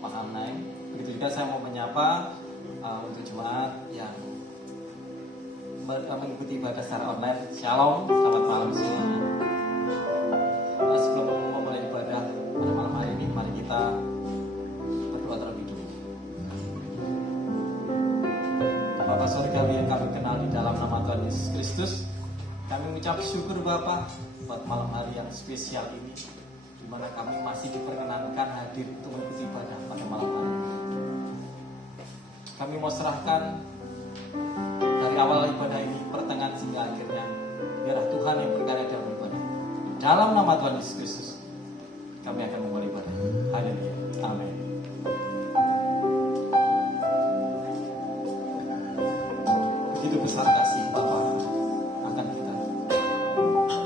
Paham Naim. Begitu juga saya mau menyapa untuk jemaat yang mengikuti ibadah secara online. Shalom, selamat malam semua. Sebelum memulai ibadah pada malam hari ini, mari kita berdoa terlebih dulu. Bapa Surgawi yang kami kenal di dalam nama Tuhan Yesus Kristus, kami mengucap syukur Bapa buat malam hari yang spesial ini, di mana kami masih diperkenankan hadir untuk mengikuti ibadah pada malam hari ini. Kami mau serahkan dari awal ibadah ini, pertengahan hingga akhirnya, biarlah Tuhan yang berkarya dalam ibadah. Dalam nama Tuhan Yesus Kristus, kami akan memulai ibadah. Haleluya. Amin. Begitu besar kasih Bapa akan kita,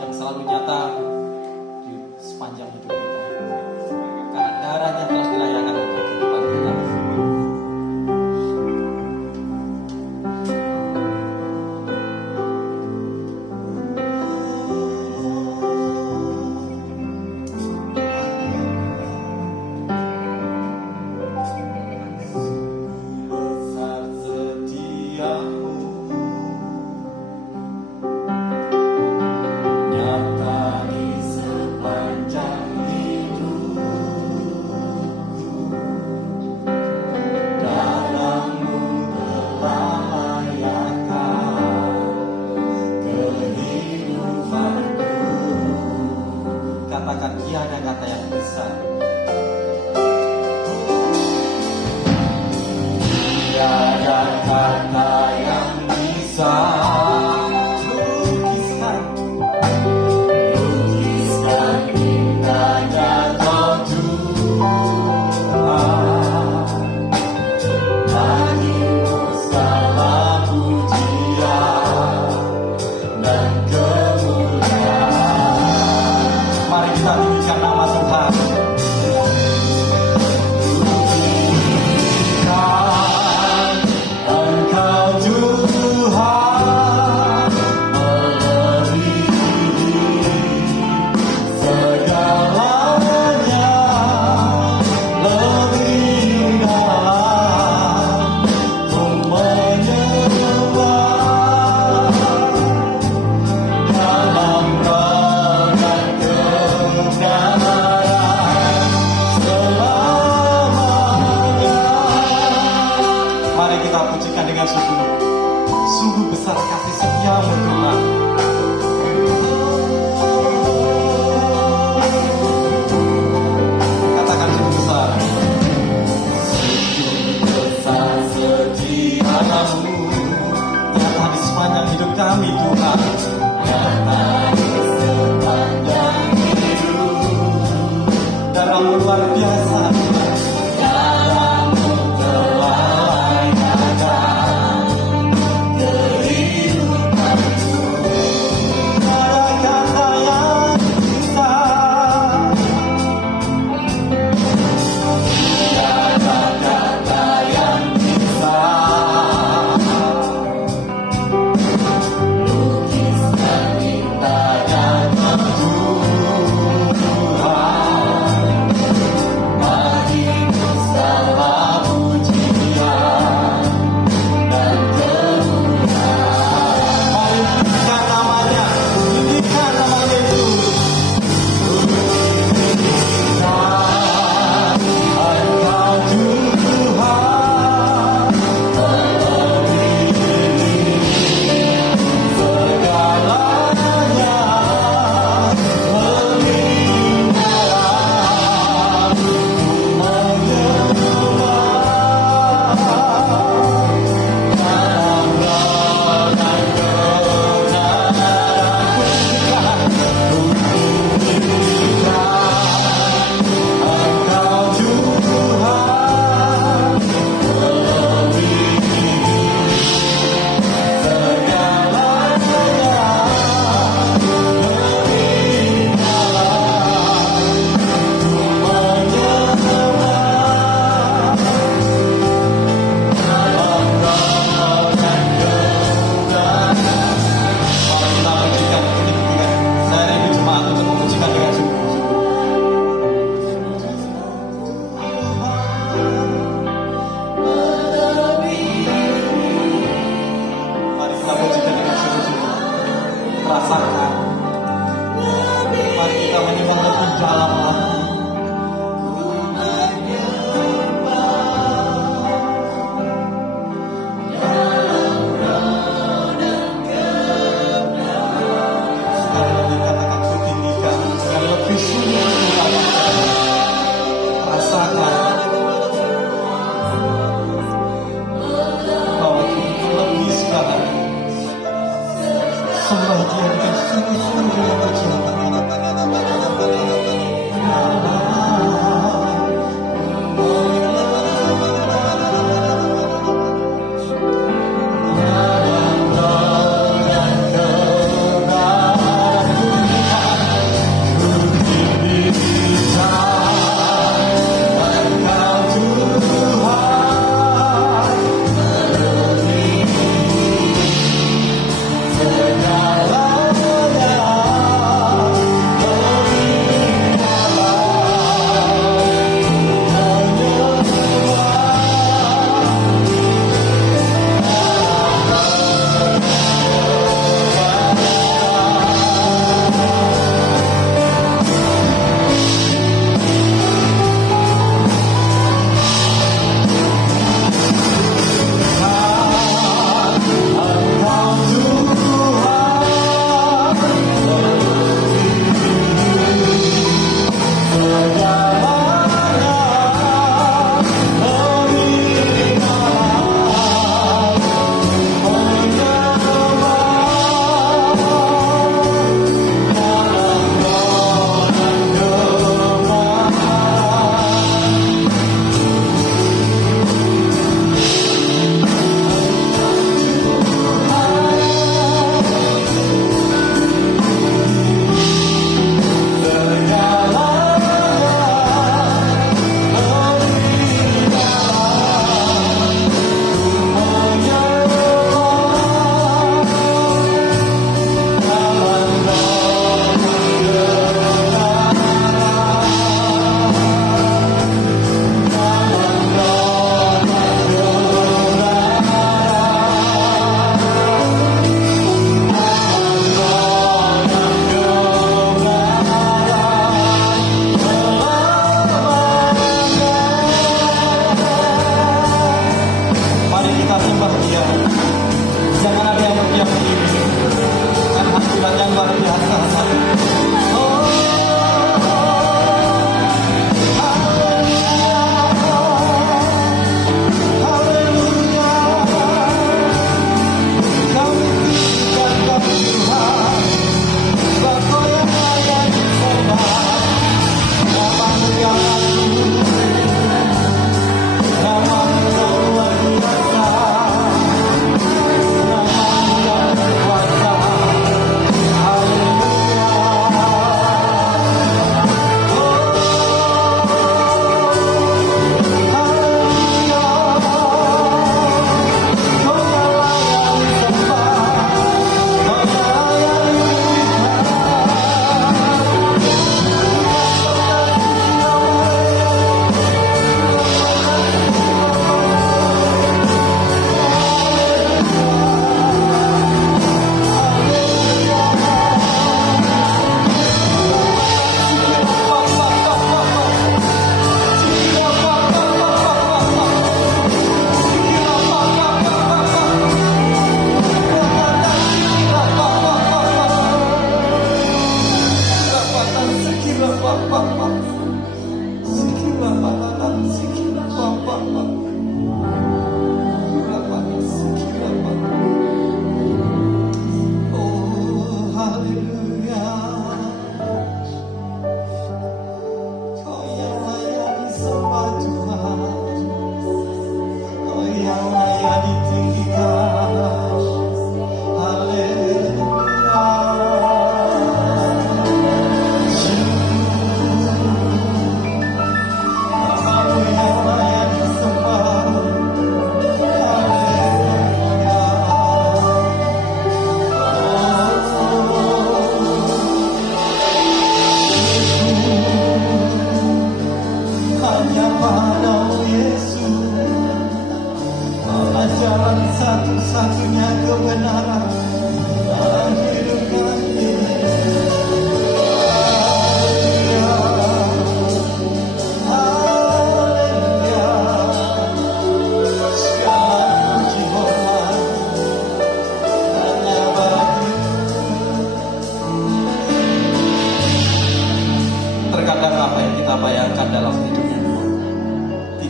yang selalu nyata di sepanjang hidup kita, karena darahnya telah dilayakkan untuk kehidupan kita. Besar setiamu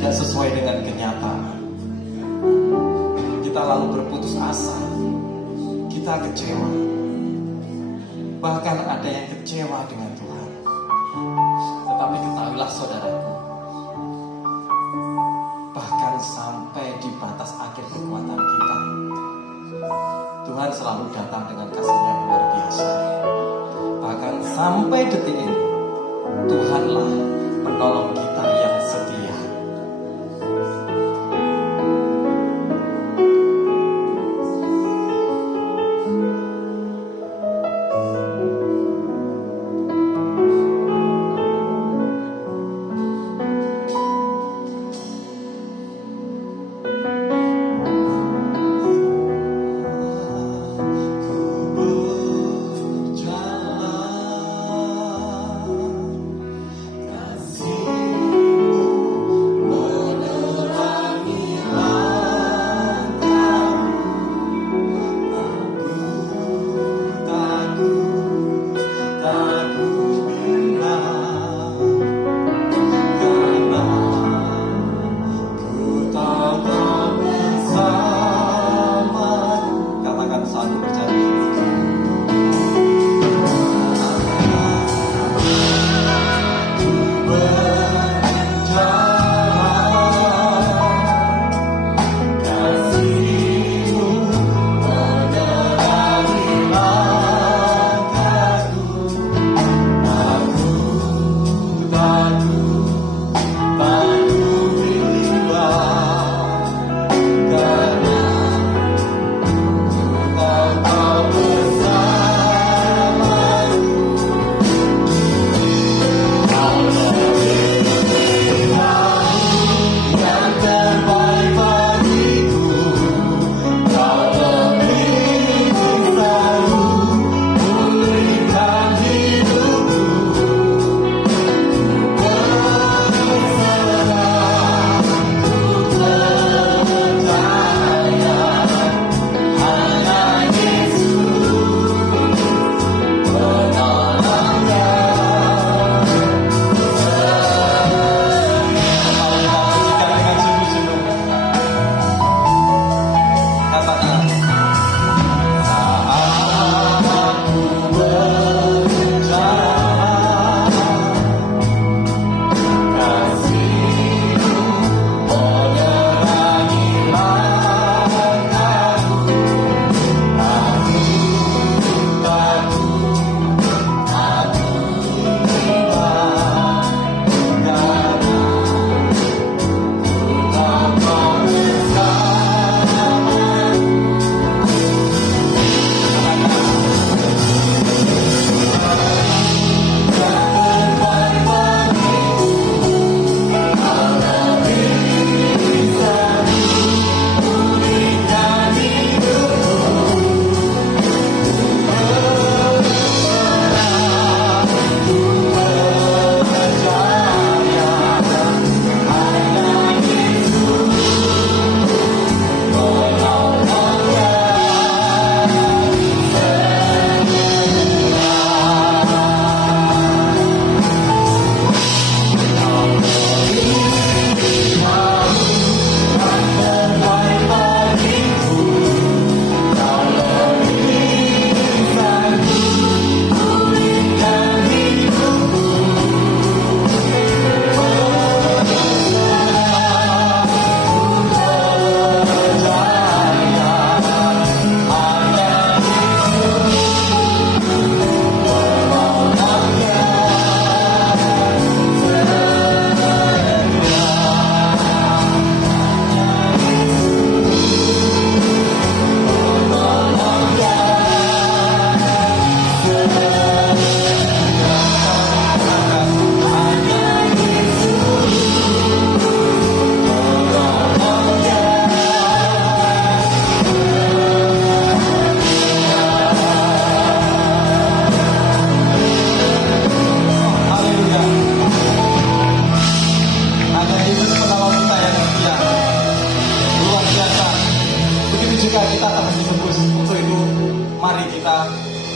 tidak sesuai dengan kenyataan. Kita lalu berputus asa, kita kecewa. Bahkan ada yang kecewa dengan Tuhan. Tetapi ketahuilah saudaraku, bahkan sampai di batas akhir kekuatan kita, Tuhan selalu datang dengan kasih-Nya yang luar biasa. Bahkan sampai detik ini, Tuhanlah penolong kita yang setia.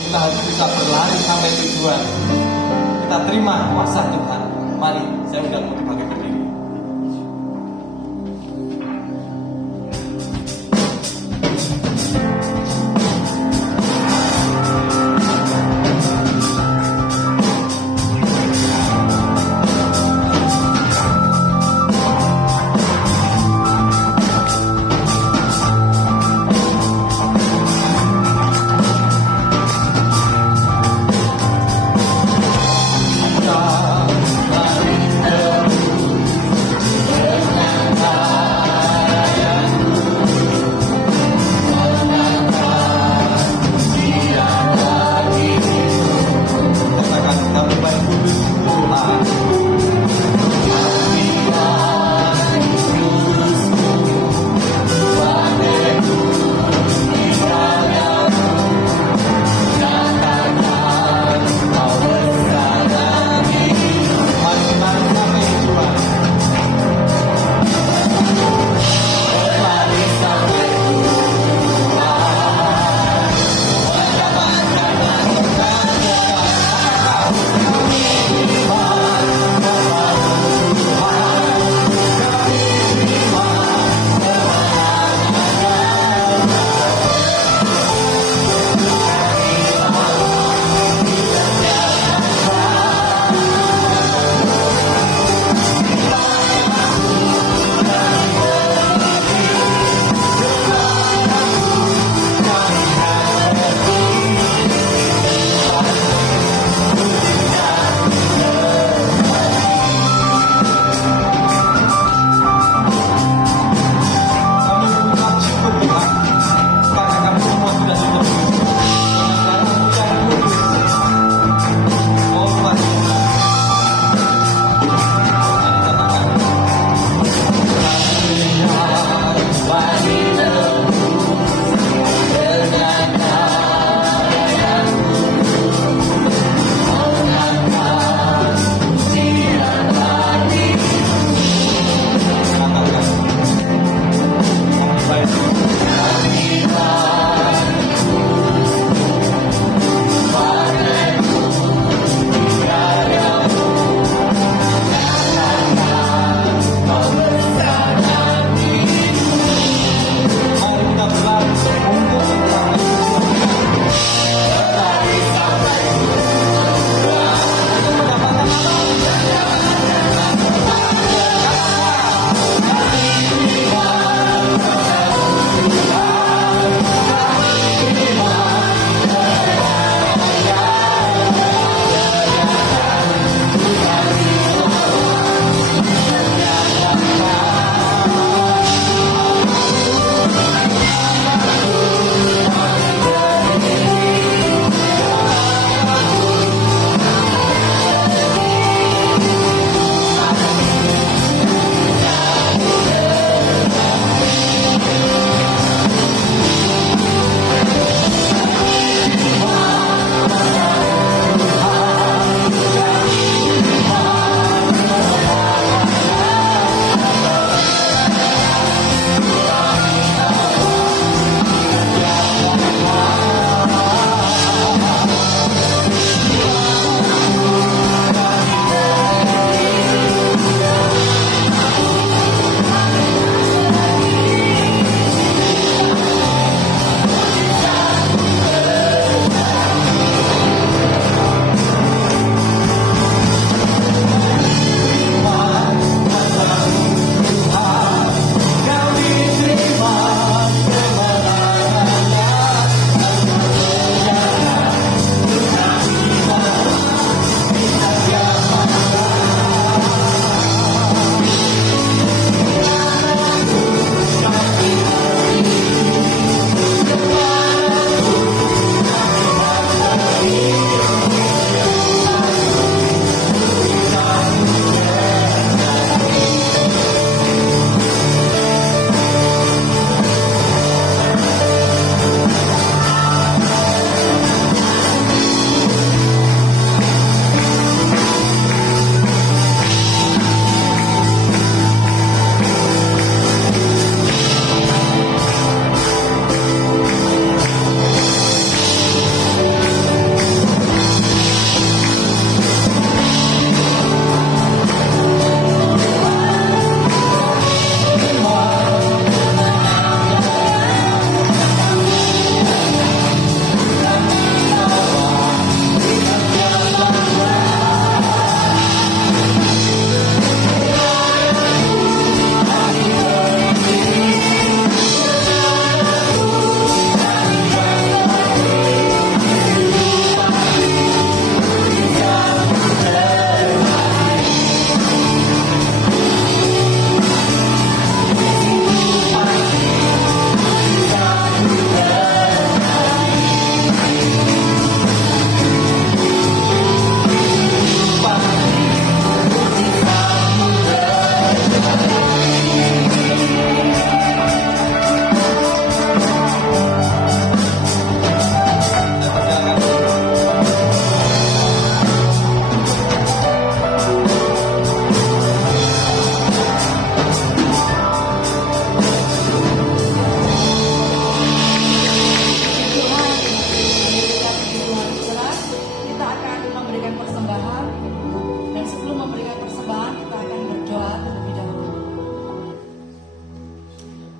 kita harus bisa berlari sampai tujuan. Kita terima kuasa Tuhan. Mari, saya undang untuk bagi berdiri.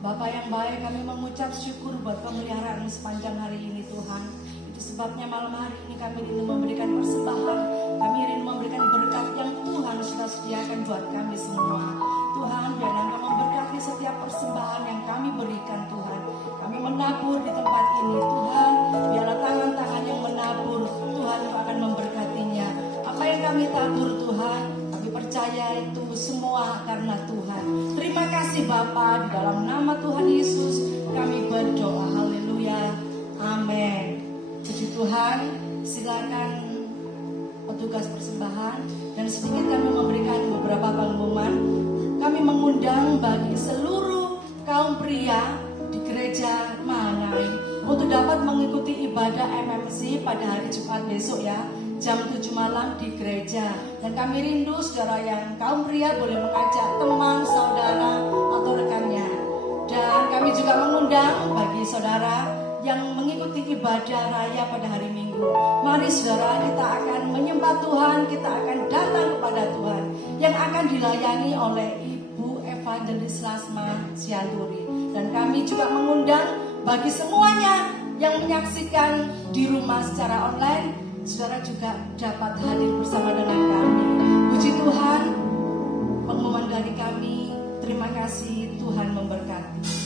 Bapa yang baik, kami mengucap syukur buat pemeliharaan sepanjang hari ini Tuhan. Itu sebabnya malam hari ini kami ingin memberikan persembahan, kami ingin memberikan berkat yang Tuhan sudah sediakan buat kami semua. Tuhan, biar Engkau memberkati setiap persembahan yang kami berikan Tuhan. Kami menabur di tempat ini Tuhan, biarlah tangan-tangan yang menabur Tuhan Engkau akan memberkatinya. Apa yang kami tabur Tuhan, kami percaya itu semua karena Tuhan. Terima kasih Bapa, di dalam nama Tuhan Yesus kami berdoa. Haleluya. Amin. Puji Tuhan. Silakan petugas persembahan, dan sedikit kami memberikan beberapa pengumuman. Kami mengundang bagi seluruh kaum pria di gereja Mahangai untuk dapat mengikuti ibadah MMC pada hari Jumat besok ya, jam 7 malam di gereja. Dan kami rindu saudara yang kaum pria boleh mengajak teman, saudara atau rekannya. Dan kami juga mengundang bagi saudara yang mengikuti ibadah raya pada hari Minggu. Mari saudara, kita akan menyembah Tuhan, kita akan datang kepada Tuhan yang akan dilayani oleh Ibu Evangelis Lasma Sianturi. Dan kami juga mengundang bagi semuanya yang menyaksikan di rumah secara online, saudara juga dapat hadir bersama dengan kami. Puji Tuhan, pengumuman dari kami. Terima kasih, Tuhan memberkati.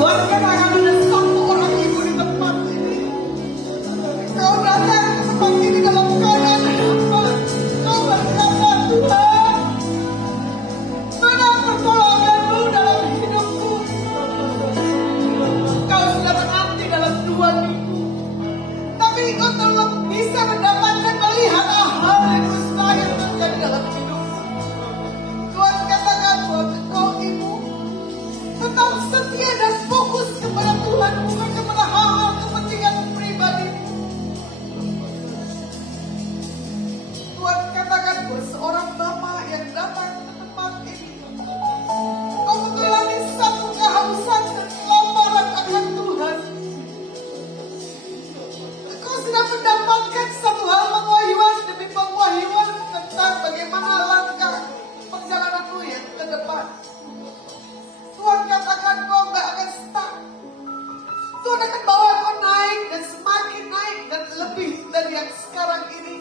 Tuhan, katakan ada satu orang ibu di tempat ini. Kau datang ke tempat ini dalam keadaan hamba. Kau berkata, Tuhan, mana pertolonganmu dalam hidupku? Kau sudah menanti dalam 2 minggu, tapi engkau belum bisa mendapatkan melihat hal yang mustahil terjadi dalam hidupmu. Tuhan, katakan buat engkau ibu tetap setia dan fokus kepada Tuhan, bukan kepada hal-hal kepentingan pribadi. Tuhan, katakan buat seorang bapak yang datang ke tempat ini, kau mengalami satu kehausan dan kelaparan akan Tuhan. Kau sudah mendapatkan satu hal pengwahyuan demi pengwahyuan tentang bagaimana langkah perjalananmu yang ke depan. Tuhan, katakan kau gak akan stuck. Tuhan akan bawa kau naik dan semakin naik dan lebih dari yang sekarang ini.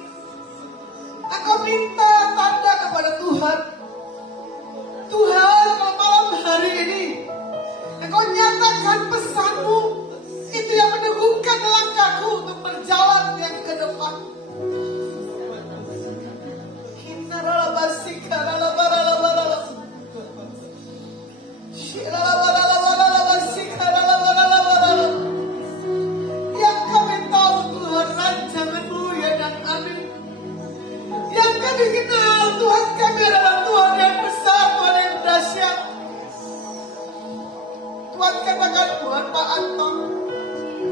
Aku minta tanda kepada Tuhan. Tuhan, kalau malam hari ini Engkau nyatakan pesanmu, itu yang meneguhkan langkahku untuk berjalan yang ke depan. Yang kami tahu Tuhan, rancangan-Mu ya dan amin. Yang kami kenal Tuhan, kami adalah Tuhan yang besar, Tuhan yang dahsyat. Tuhan, katakan buat Pak Anton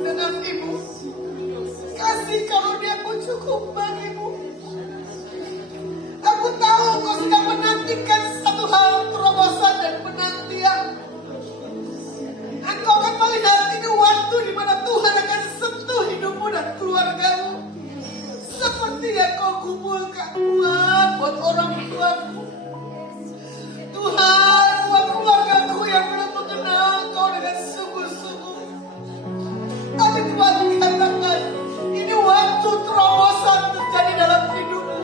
dengan Ibu, kasih karunia-Mu cukup bagimu. Aku tahu kau sudah menantikan satu hal terobosan dan penantian. Engkau akan melihat ini waktu di mana Tuhan akan sentuh hidupmu dan keluargamu. Seperti yang kau kumpulkan Tuhan buat orang tuaku. Tuhan, buat keluargaku yang belum mengenal Kau dengan sungguh-sungguh. Tapi Tuhan, katakan ini waktu terobosan terjadi dalam hidupmu.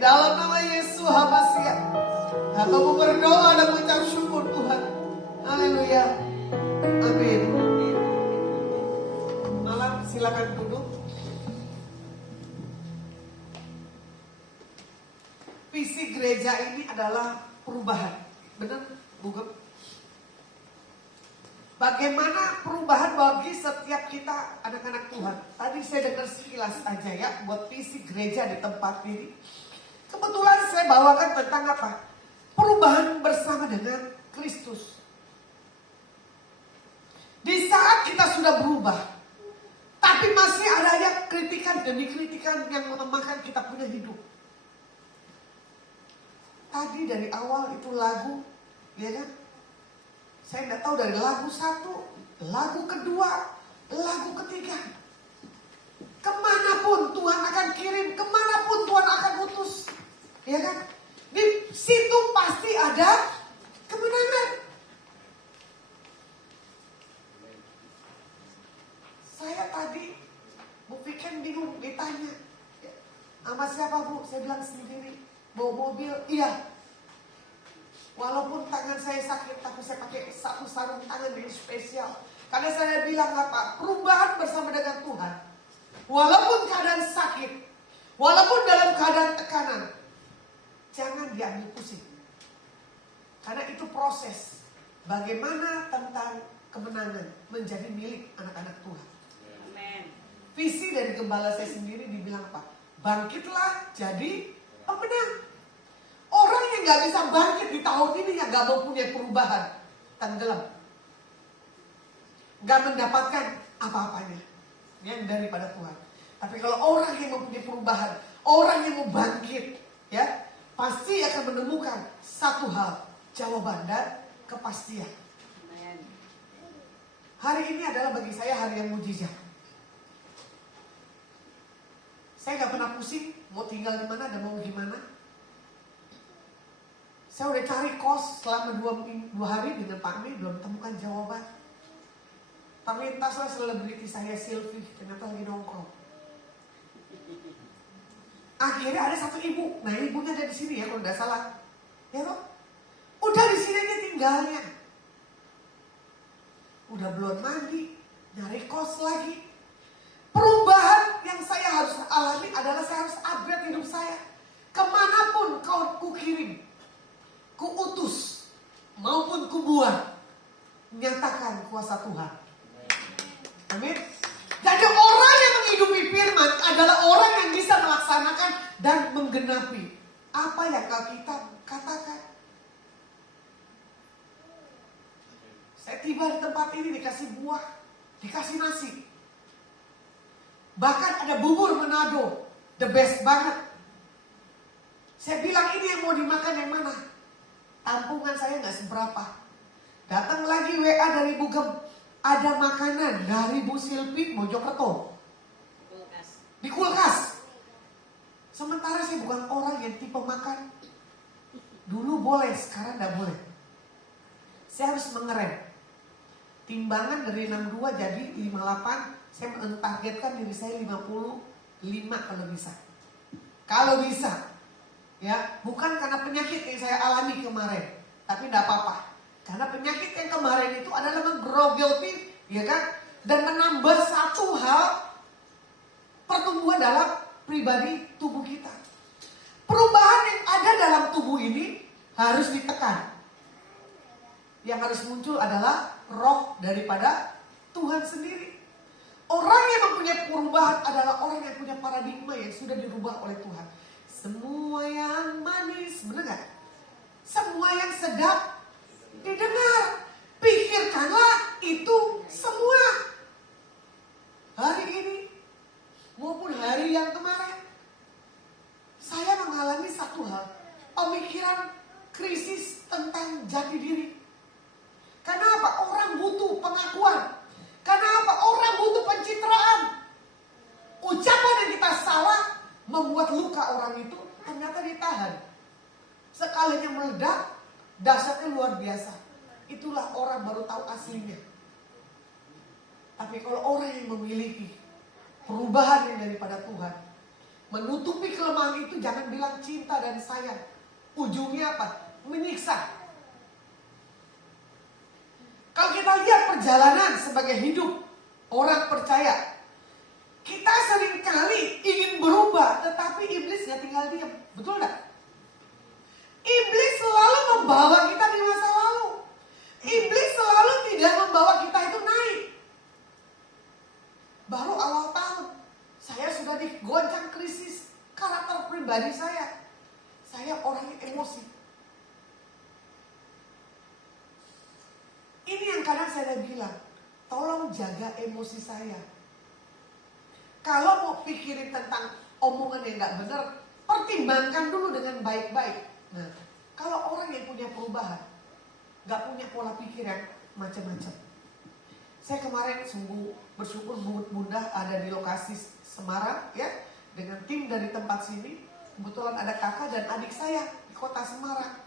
Dalam nama Yesus HaMashiach, hamba berdoa dan mengucap syukur Tuhan. Haleluya. Amin. Malam silakan duduk. Visi gereja ini adalah perubahan. Benar, Bu Gem? Bagaimana perubahan bagi setiap kita anak-anak Tuhan. Tadi saya dengar sekilas aja ya buat visi gereja di tempat ini. Kebetulan saya bawakan tentang apa? Perubahan bersama dengan Kristus. Di saat kita sudah berubah, tapi masih ada yang kritikan demi kritikan yang melemahkan kita punya hidup. Tadi dari awal itu lagu Ya kan? Saya tidak tahu dari lagu 1, lagu kedua, lagu ketiga. Kemanapun Tuhan akan kirim, kemanapun Tuhan akan utus. Ya kan? Di situ pasti ada kemenangan. Saya tadi Bu Viken bingung ditanya, sama siapa Bu? Saya bilang sendiri. Bawa mobil, iya. Walaupun tangan saya sakit, tapi saya pakai satu sarung tangan yang spesial. Karena saya bilang apa? Perubahan bersama dengan Tuhan. Walaupun keadaan sakit, walaupun dalam keadaan tekanan, jangan diambil pusing. Karena itu proses. Bagaimana tentang kemenangan menjadi milik anak-anak Tuhan. Amen. Visi dari gembala saya sendiri dibilang apa? Bangkitlah jadi pemenang. Orang yang gak bisa bangkit di tahun ini yang gak mau punya perubahan, tenggelam. Gak mendapatkan apa-apanya yang daripada Tuhan. Tapi kalau orang yang mempunyai perubahan, orang yang mau bangkit, ya pasti akan menemukan satu hal, jawaban dan kepastian. Hari ini adalah bagi saya hari yang mujizat. Saya gak pernah pusing mau tinggal di mana dan mau gimana. Saya udah cari kos selama 2 hari dengan Pak Mei, belum temukan jawaban. Terlintaslah selebriti saya Sylvie, ternyata lagi nongkrong. Akhirnya ada satu ibu, nah ibunya ada di sini ya kalau nggak salah, ya toh? Udah di sini aja tinggalnya, udah belum mandi, nyari kos lagi. Perubahan yang saya harus alami adalah saya harus upgrade hidup saya. Kemanapun kau kukirim, kuutus maupun kubuat, nyatakan kuasa Tuhan. Amin. Jadi orang yang menghidupi firman adalah orang yang bisa melaksanakan dan menggenapi apa yang kita katakan. Saya tiba di tempat ini dikasih buah, dikasih nasi. Bahkan ada bubur Manado, the best banget. Saya bilang ini yang mau dimakan yang mana? Tampungan saya nggak seberapa. Datang lagi WA dari Bu Gem, ada makanan dari Bu Silvi Mojokerto di kulkas. Sementara saya bukan orang yang tipe makan. Dulu boleh, sekarang nggak boleh. Saya harus mengerem. Timbangan dari 62 jadi 58. Saya mentargetkan diri saya 55 kalau bisa. Kalau bisa. Ya, bukan karena penyakit yang saya alami kemarin, tapi tidak apa-apa. Karena penyakit yang kemarin itu adalah menggerogoti, ya kan, dan menambah satu hal pertumbuhan dalam pribadi tubuh kita. Perubahan yang ada dalam tubuh ini harus ditekan. Yang harus muncul adalah roh daripada Tuhan sendiri. Orang yang mempunyai perubahan adalah orang yang punya paradigma yang sudah dirubah oleh Tuhan. Semua yang manis, benar gak? Semua yang sedap didengar. Pikirkanlah itu semua. Hari ini maupun hari yang kemarin, saya mengalami satu hal, pemikiran krisis tentang jati diri. Kenapa? Orang butuh pengakuan. Kenapa? Orang butuh pencitraan. Ucapan yang kita salah membuat luka orang itu ternyata ditahan. Sekalinya meledak, dahsyatnya luar biasa. Itulah orang baru tahu aslinya. Tapi kalau orang yang memiliki perubahan yang daripada Tuhan, menutupi kelemahan itu jangan bilang cinta dan sayang. Ujungnya apa? Menyiksa. Kalau kita lihat perjalanan sebagai hidup orang percaya, kita seringkali ingin berubah, tetapi iblis gak tinggal diam. Betul gak? Iblis selalu membawa kita di masa lalu. Iblis selalu tidak membawa kita itu naik. Baru awal tahun, saya sudah digoncang krisis karakter pribadi saya. Saya orang yang emosi. Ini yang kadang saya bilang, tolong jaga emosi saya. Kalau mau pikirin tentang omongan yang gak benar, pertimbangkan dulu dengan baik-baik. Nah, kalau orang yang punya perubahan, gak punya pola pikir yang macam-macam. Saya kemarin sungguh bersyukur Bunda ada di lokasi Semarang ya, dengan tim dari tempat sini. Kebetulan ada kakak dan adik saya di kota Semarang.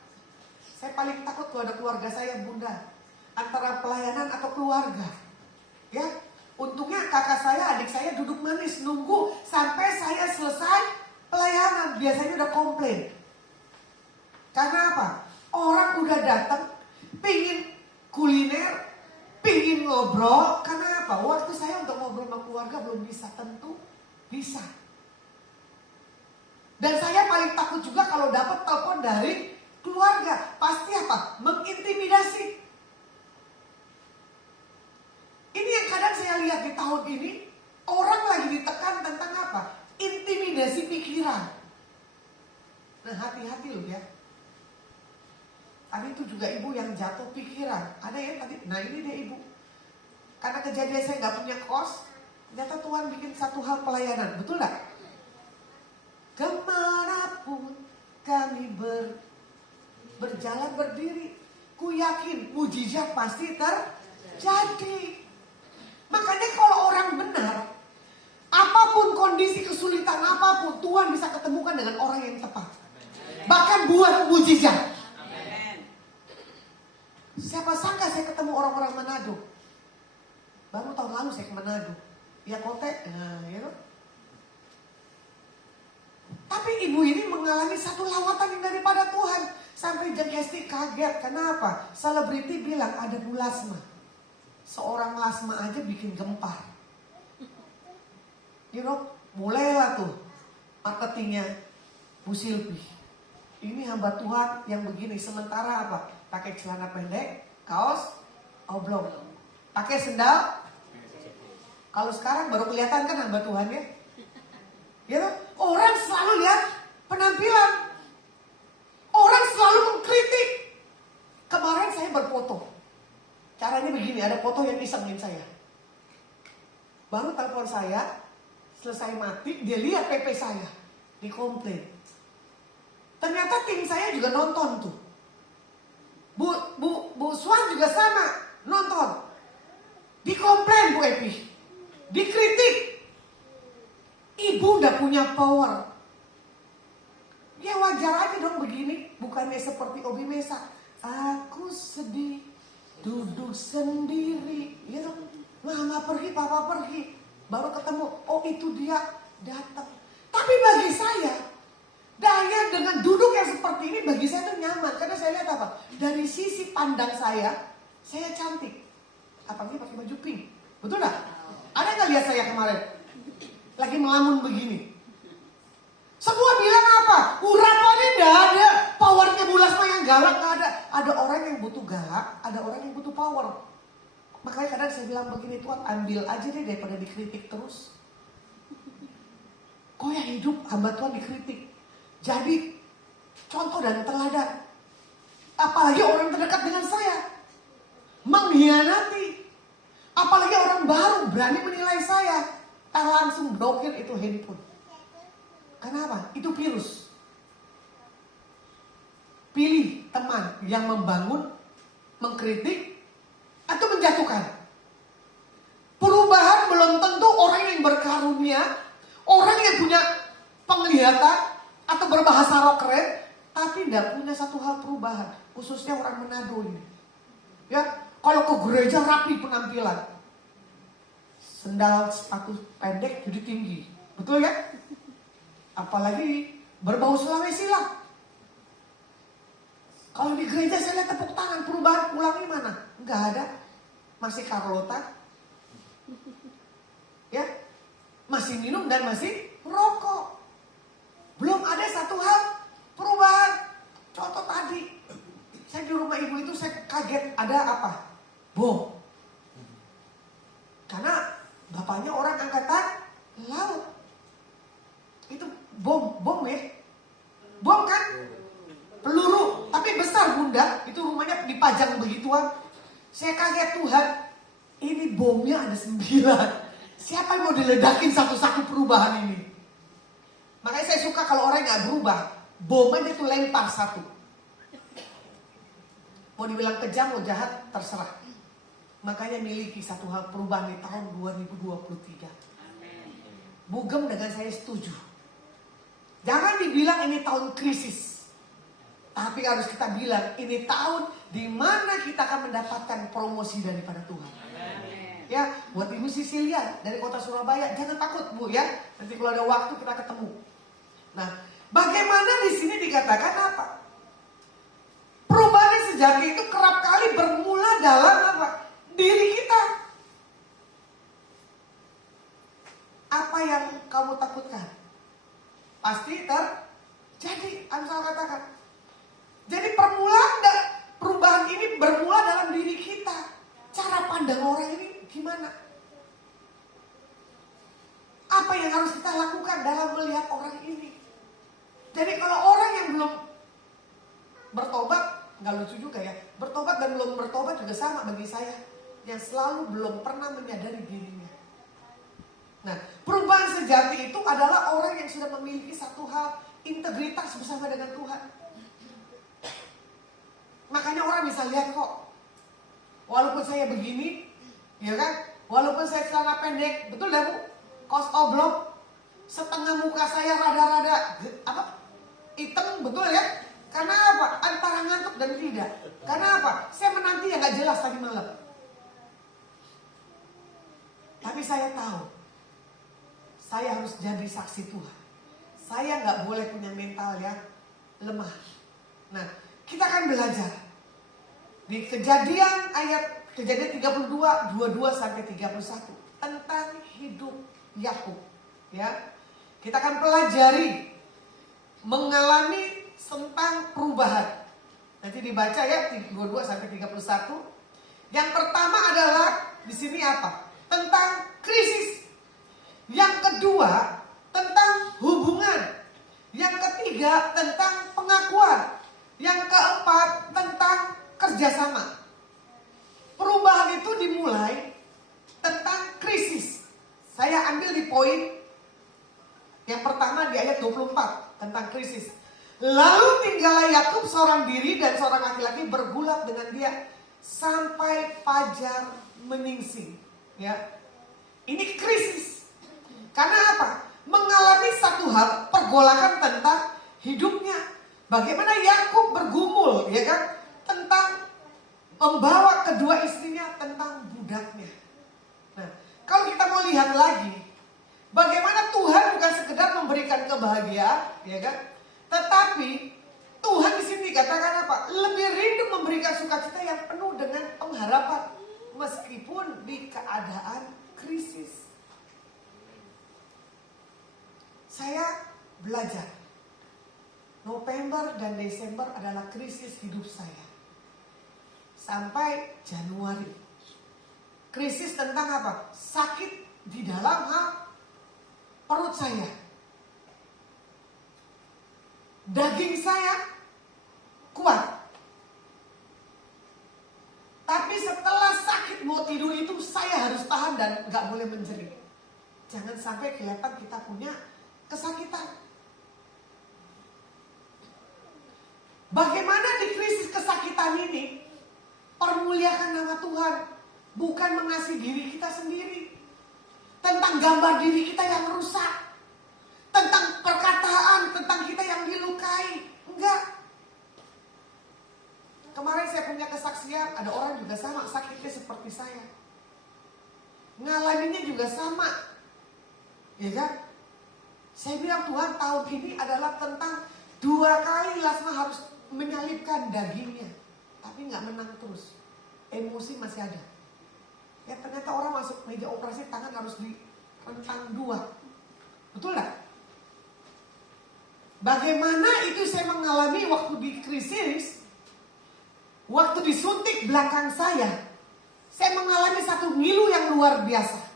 Saya paling takut kalau ada keluarga saya, Bunda, antara pelayanan atau keluarga. Ya, untungnya kakak saya, adik saya duduk manis nunggu sampai saya selesai pelayanan. Biasanya udah komplain. Karena apa? Orang udah datang, pingin kuliner, pingin ngobrol. Karena apa? Waktu saya untuk ngobrol sama keluarga belum bisa. Tentu bisa. Dan saya paling takut juga kalau dapat telepon dari keluarga. Pasti apa? Mengintimidasi. Ini yang kadang saya lihat di tahun ini. Orang lagi ditekan tentang apa? Intimidasi pikiran. Nah, hati-hati loh ya. Tadi itu juga ibu yang jatuh pikiran. Ada ya tadi. Nah, ini dia ibu. Karena kejadian saya gak punya kos, ternyata Tuhan bikin satu hal pelayanan. Betul gak? Kemanapun kami berjalan berdiri, ku yakin mujizat pasti terjadi. Makanya kalau orang benar, apapun kondisi kesulitan apapun, Tuhan bisa ketemukan dengan orang yang tepat. Bahkan buat mujizat. Siapa sangka saya ketemu orang-orang Manado. Baru tahun lalu saya ke Manado. Ya Kote, nah ya loh. Tapi ibu ini mengalami satu lawatan yang daripada Tuhan. Sampai Jengkesti kaget. Kenapa? Selebriti bilang ada Bu Lasma. Seorang Lasma aja bikin gempar. You know, mulailah tuh marketingnya Bu Silvi. Ini hamba Tuhan yang begini. Sementara apa? Pakai celana pendek, kaos, oblong. Pakai sendal. Kalau sekarang baru kelihatan kan hamba Tuhan ya. Ya, orang selalu lihat penampilan. Orang selalu mengkritik. Kemarin saya berfoto. Caranya begini, ada foto yang isengin saya. Baru telepon saya, selesai mati, dia lihat PP saya. Dikomplain. Ternyata tim saya juga nonton tuh. Bu Swan juga sama, nonton. Dikomplain Bu Epi. Dikritik. Ibu udah punya power. Ya wajar aja dong begini. Bukannya seperti Obi Mesa. Aku sedih, duduk sendiri. Ya dong. Mama pergi, papa pergi. Baru ketemu, oh itu dia datang. Tapi bagi saya, Daya dengan duduk yang seperti ini bagi saya itu nyaman. Karena saya lihat apa? Dari sisi pandang saya cantik. Apalagi pakai baju pink. Betul gak? Ada gak lihat saya kemarin? Lagi melamun begini. Semua bilang apa? Urapannya gak ada. Powernya Bu Lasma yang galak gak ada. Ada orang yang butuh galak, ada orang yang butuh power. Makanya kadang saya bilang begini, Tuhan ambil aja deh daripada dikritik terus. Kok yang hidup hamba Tuhan dikritik. Jadi contoh dan teladan. Apalagi orang terdekat dengan saya mengkhianati. Apalagi orang baru berani menilai saya. Langsung blokir itu handphone. Kenapa? Itu virus. Pilih teman yang membangun, mengkritik, atau menjatuhkan. Perubahan belum tentu orang yang berkarunia, orang yang punya penglihatan atau berbahasa roh keren, tapi tidak punya satu hal perubahan. Khususnya orang Manado ini. Ya, kalau ke gereja rapi penampilan. Sendal sepatu pendek jadi tinggi. Betul ya? Apalagi berbau Sulawesi lah. Kalau di gereja saya lihat tepuk tangan, perubahan pulangnya mana? Enggak ada. Masih Carlota. Ya. Masih minum dan masih rokok. Belum ada satu hal perubahan. Contoh tadi. Saya di rumah ibu itu saya kaget ada apa? Bom. Karena bapaknya orang angkatan laut. Itu bom ya. Bom kan? Peluru, tapi besar Bunda. Itu rumahnya dipajang begituan. Saya kaget Tuhan. Ini bomnya ada 9. Siapa yang mau diledakin satu-satu perubahan ini? Makanya saya suka kalau orang gak berubah. Bomnya itu lempar satu. Mau dibilang kejam, mau jahat, terserah. Makanya miliki satu hal perubahan di tahun 2023. Bugem dengan saya setuju. Jangan dibilang ini tahun krisis. Tapi harus kita bilang ini tahun di mana kita akan mendapatkan promosi daripada Tuhan. Ya, buat Ibu Sisilia dari kota Surabaya, jangan takut Bu ya. Nanti kalau ada waktu kita ketemu. Nah, bagaimana di sini dikatakan apa? Perubahan yang sejati itu kerap kali bermula dalam apa? Diri kita. Apa yang kamu takutkan? Pasti terjadi. Amsal katakan. Jadi perubahan ini bermula dalam diri kita. Cara pandang orang ini gimana? Apa yang harus kita lakukan dalam melihat orang ini? Jadi kalau orang yang belum bertobat, nggak lucu juga ya. Bertobat dan belum bertobat juga sama bagi saya. Yang selalu belum pernah menyadari dirinya. Nah, perubahan sejati itu adalah orang yang sudah memiliki satu hal, integritas bersama dengan Tuhan. Makanya orang bisa lihat kok, walaupun saya begini, ya kan, walaupun saya celana pendek, betul dah Bu, kaos oblong, setengah muka saya rada-rada hitam, betul ya? Karena apa? Antara ngantuk dan tidak. Karena apa? Saya menanti yang gak jelas tadi malam. Tapi saya tahu, saya harus jadi saksi Tuhan. Saya gak boleh punya mental yang lemah. Nah, kita akan belajar di Kejadian 32, 22 sampai 31 tentang hidup Yakub. Ya, kita akan pelajari mengalami tentang perubahan. Nanti dibaca ya 22 sampai 31. Yang pertama adalah di sini apa? Tentang krisis. Yang kedua tentang hubungan. Yang ketiga tentang pengakuan. Yang keempat tentang kerjasama. Perubahan itu dimulai tentang krisis. Saya ambil di poin yang pertama di ayat 24 tentang krisis. Lalu tinggallah Yakub seorang diri dan seorang laki-laki bergulat dengan dia sampai fajar menyingsing. Ya, ini krisis. Karena apa? Mengalami satu hal pergolakan tentang hidupnya. Bagaimana Yakub bergumul, ya kan? Tentang membawa kedua istrinya tentang budaknya. Nah, kalau kita mau lihat lagi, bagaimana Tuhan bukan sekedar memberikan kebahagiaan, ya kan? Tetapi Tuhan di sini katakan apa? Lebih rindu memberikan sukacita yang penuh dengan pengharapan, meskipun di keadaan krisis. Saya belajar, November dan Desember adalah krisis hidup saya. Sampai Januari. Krisis tentang apa? Sakit di dalam hal perut saya. Daging saya kuat. Tapi setelah sakit mau tidur itu saya harus tahan dan gak boleh menjerit. Jangan sampai kelihatan kita punya kesakitan. Bagaimana di krisis kesakitan ini permuliakan nama Tuhan, bukan mengasihi diri kita sendiri. Tentang gambar diri kita yang rusak, tentang perkataan, tentang kita yang dilukai. Enggak. Kemarin saya punya kesaksian, ada orang juga sama sakitnya seperti saya. Ngalaminnya juga sama. Ya kan? Saya bilang Tuhan tahun ini adalah tentang 2 kali Lasma harus menyalipkan dagingnya. Tapi gak menang terus. Emosi masih ada. Ya ternyata orang masuk meja operasi tangan harus direntang 2. Betul gak? Bagaimana itu saya mengalami waktu di krisis. Waktu disuntik belakang saya mengalami satu ngilu yang luar biasa.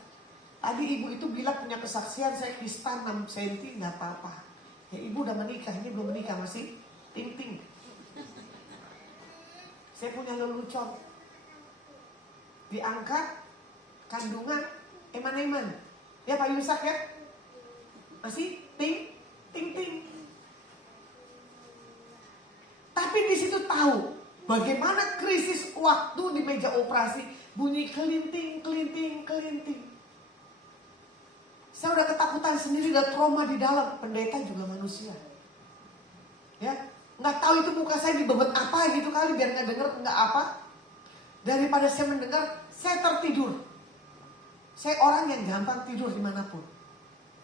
Tadi ibu itu bilang punya kesaksian, saya kista 6 cm gak apa-apa. Ya ibu udah menikah, ini belum menikah, masih ting-ting. Saya punya lelucon. Diangkat, kandungan, eman-eman. Ya Pak Yusak ya? Masih ting-ting. Tapi di situ tahu Bagaimana krisis waktu di meja operasi, bunyi kelinting, kelinting, kelinting. Saya udah ketakutan sendiri, udah trauma di dalam. Pendeta juga manusia. Ya, nggak tahu itu muka saya dibebet apa gitu kali, biar nggak denger nggak apa. Daripada saya mendengar, saya tertidur. Saya orang yang gampang tidur dimanapun.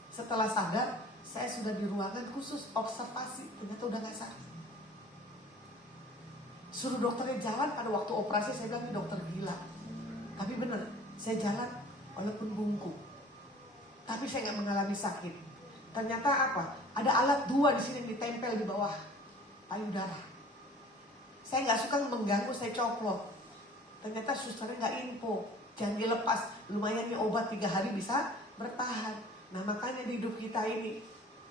Setelah sadar, saya sudah di ruangan khusus observasi, ternyata udah nggak sakit. Suruh dokternya jalan, pada waktu operasi saya bilang ini dokter gila. Tapi bener, saya jalan walaupun bungkuk. Tapi saya nggak mengalami sakit. Ternyata apa? Ada alat 2 di sini yang ditempel di bawah payudara. Saya nggak suka mengganggu, saya coplok. Ternyata susternya nggak info, jangan dilepas. Lumayan nih obat 3 hari bisa bertahan. Nah makanya di hidup kita ini,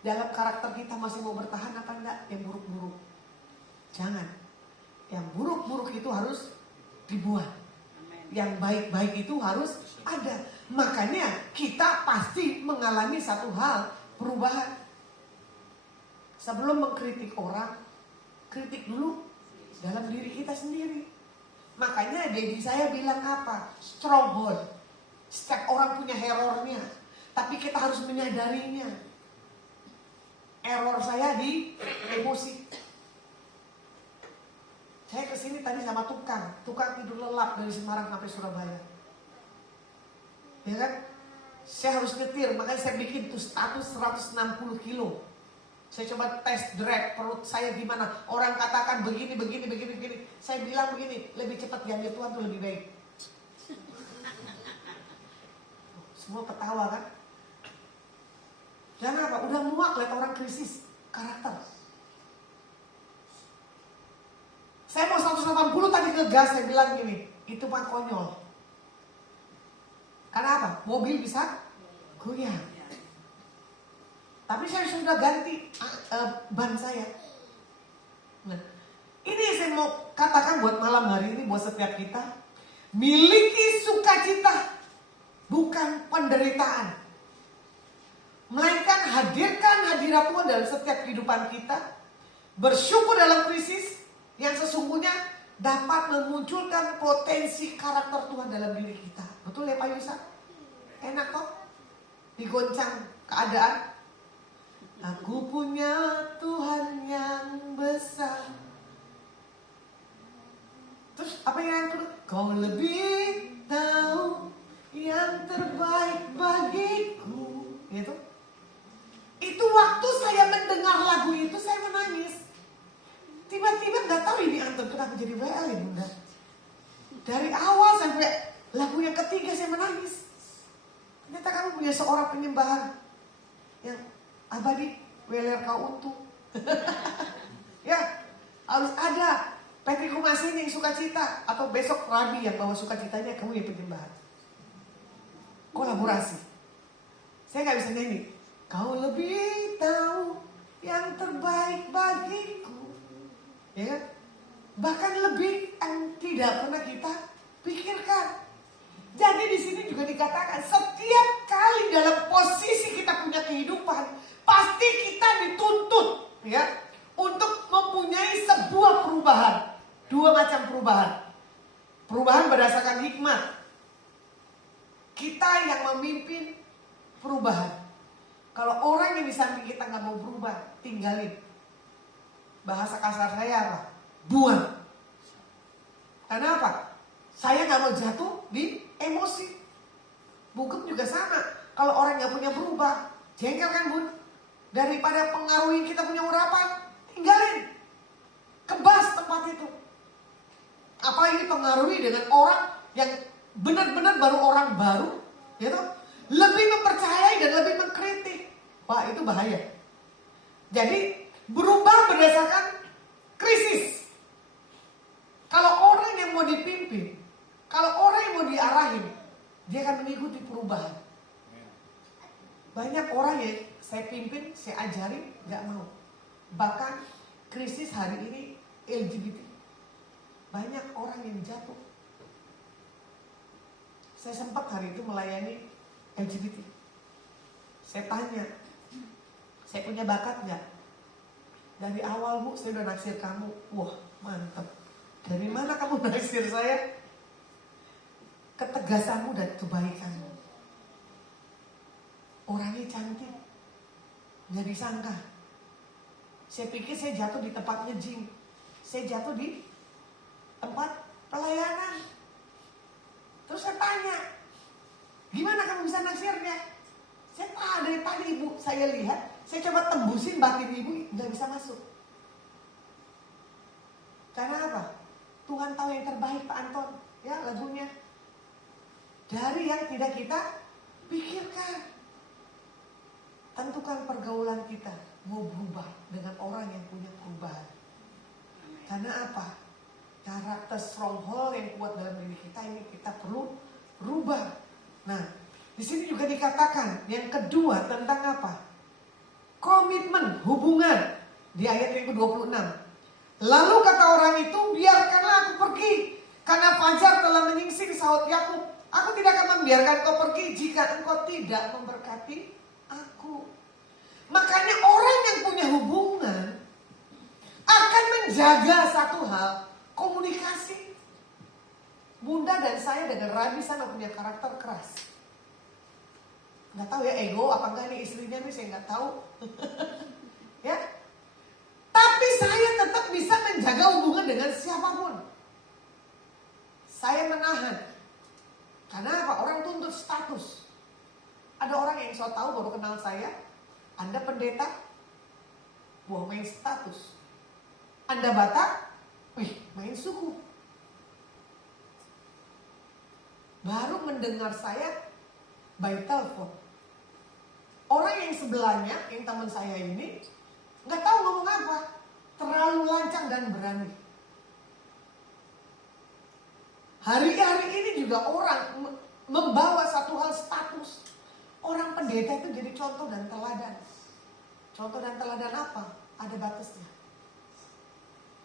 dalam karakter kita masih mau bertahan apa enggak? Yang buruk-buruk jangan. Yang buruk-buruk itu harus dibuat. Yang baik-baik itu harus ada. Makanya kita pasti mengalami satu hal, perubahan. Sebelum mengkritik orang, kritik dulu dalam diri kita sendiri. Makanya Dedi saya bilang apa? Stronghold. Setiap orang punya errornya, tapi kita harus menyadarinya. Error saya di emosi. Saya kesini tadi sama tukang tidur lelap dari Semarang sampai Surabaya. Ya kan? Saya harus nyetir, makanya saya bikin tuh status 160 kilo. Saya coba test drive perut saya gimana. Orang katakan begini. Saya bilang begini, lebih cepat diambil Tuhan tuh lebih baik. Semua ketawa kan? Dan apa? Udah muak lihat orang krisis karakter. Saya mau 180 tadi ngegas, saya bilang gini, itu mah konyol. Karena apa? Mobil bisa goyang. Tapi saya sudah ganti ban saya. Nah, ini saya mau katakan buat malam hari ini, buat setiap kita. Miliki sukacita, bukan penderitaan. Melainkan hadirkan hadirat Tuhan dalam setiap kehidupan kita. Bersyukur dalam krisis yang sesungguhnya dapat memunculkan potensi karakter Tuhan dalam diri kita. Betul ya Pak Yusa? Enak kok digoncang keadaan. Aku punya Tuhan yang besar. Terus apa yang kedua? Kau lebih tahu yang terbaik bagiku. Gitu. Itu waktu saya mendengar lagu itu saya menangis. Tiba-tiba gak tahu ini antum kenapa jadi WL ya bunda. Dari awal sampai lagu yang ketiga saya menangis. Ternyata kamu punya seorang penyembahan yang abadi, weler kau untung. Ya, harus ada Petri Kumasin yang sukacita. Atau besok Rabi yang bawa sukacitanya, kamu yang penyembahan. Kolaborasi. Saya gak bisa nyanyi. Kau lebih tahu yang terbaik bagiku. Ya kan? Bahkan lebih yang tidak pernah kita pikirkan. Jadi di sini juga dikatakan setiap kali dalam posisi kita punya kehidupan, pasti kita dituntut ya untuk mempunyai sebuah perubahan. 2 macam perubahan. Perubahan berdasarkan hikmat. Kita yang memimpin perubahan. Kalau orang yang di samping kita nggak mau berubah, tinggalin. Bahasa kasar saya apa? Buang. Karena apa? Saya nggak mau jatuh di emosi. Bungkem juga sama. Kalau orang nggak punya berubah, jengkel kan bun? Daripada pengaruhi kita punya urapan, tinggalin. Kebas tempat itu. Apalagi pengaruhi dengan orang yang benar-benar baru orang baru, gitu. Lebih mempercayai dan lebih mengkritik. Wah itu bahaya. Jadi berubah berdasarkan krisis. Kalau orang yang mau dipimpin, kalau orang yang mau diarahin, dia akan mengikuti perubahan. Banyak orang yang saya pimpin, saya ajari, gak mau. Bahkan krisis hari ini LGBT. Banyak orang yang jatuh. Saya sempat hari itu melayani LGBT. Saya tanya, saya punya bakat gak? Dari awal bu, saya udah naksir kamu. Wah mantep. Dari mana kamu naksir saya? Ketegasanmu dan kebaikanmu. Orangnya cantik, nggak disangka. Saya pikir saya jatuh di tempat nge-gym, saya jatuh di tempat pelayanan. Terus saya tanya, gimana kamu bisa naksirnya? Saya dari tadi ibu saya lihat, saya coba tembusin batin ibu, nggak bisa masuk. Karena apa? Tuhan tahu yang terbaik, Pak Anton, ya lagunya. Dari yang tidak kita pikirkan. Tentukan pergaulan kita mau berubah dengan orang yang punya perubahan. Karena apa? Karakter stronghold yang kuat dalam diri kita ini kita perlu rubah. Nah, di sini juga dikatakan yang kedua tentang apa? Komitmen hubungan di ayat yang ke-26. Lalu kata orang itu, biarkanlah aku pergi karena fajar telah menyingsing, sahut Yakub. Aku tidak akan membiarkan kau pergi jika engkau tidak memberkati aku. Makanya orang yang punya hubungan akan menjaga satu hal, komunikasi. Bunda dan saya dengan Rabi sana punya karakter keras. Nggak tahu ya ego apa enggak nih istrinya nih, saya nggak tahu. Ya, tapi saya tetap bisa menjaga hubungan dengan siapapun. Saya menahan. Karena apa? Orang tuntut status. Ada orang yang so tahu baru kenal saya, Anda pendeta, wah main status. Anda Batak, wih main suku. Baru mendengar saya by telepon. Orang yang sebelahnya, yang teman saya ini, nggak tahu ngomong apa, terlalu lancang dan berani. Hari-hari ini juga orang membawa satu hal status. Orang pendeta itu jadi contoh dan teladan. Contoh dan teladan apa? Ada batasnya.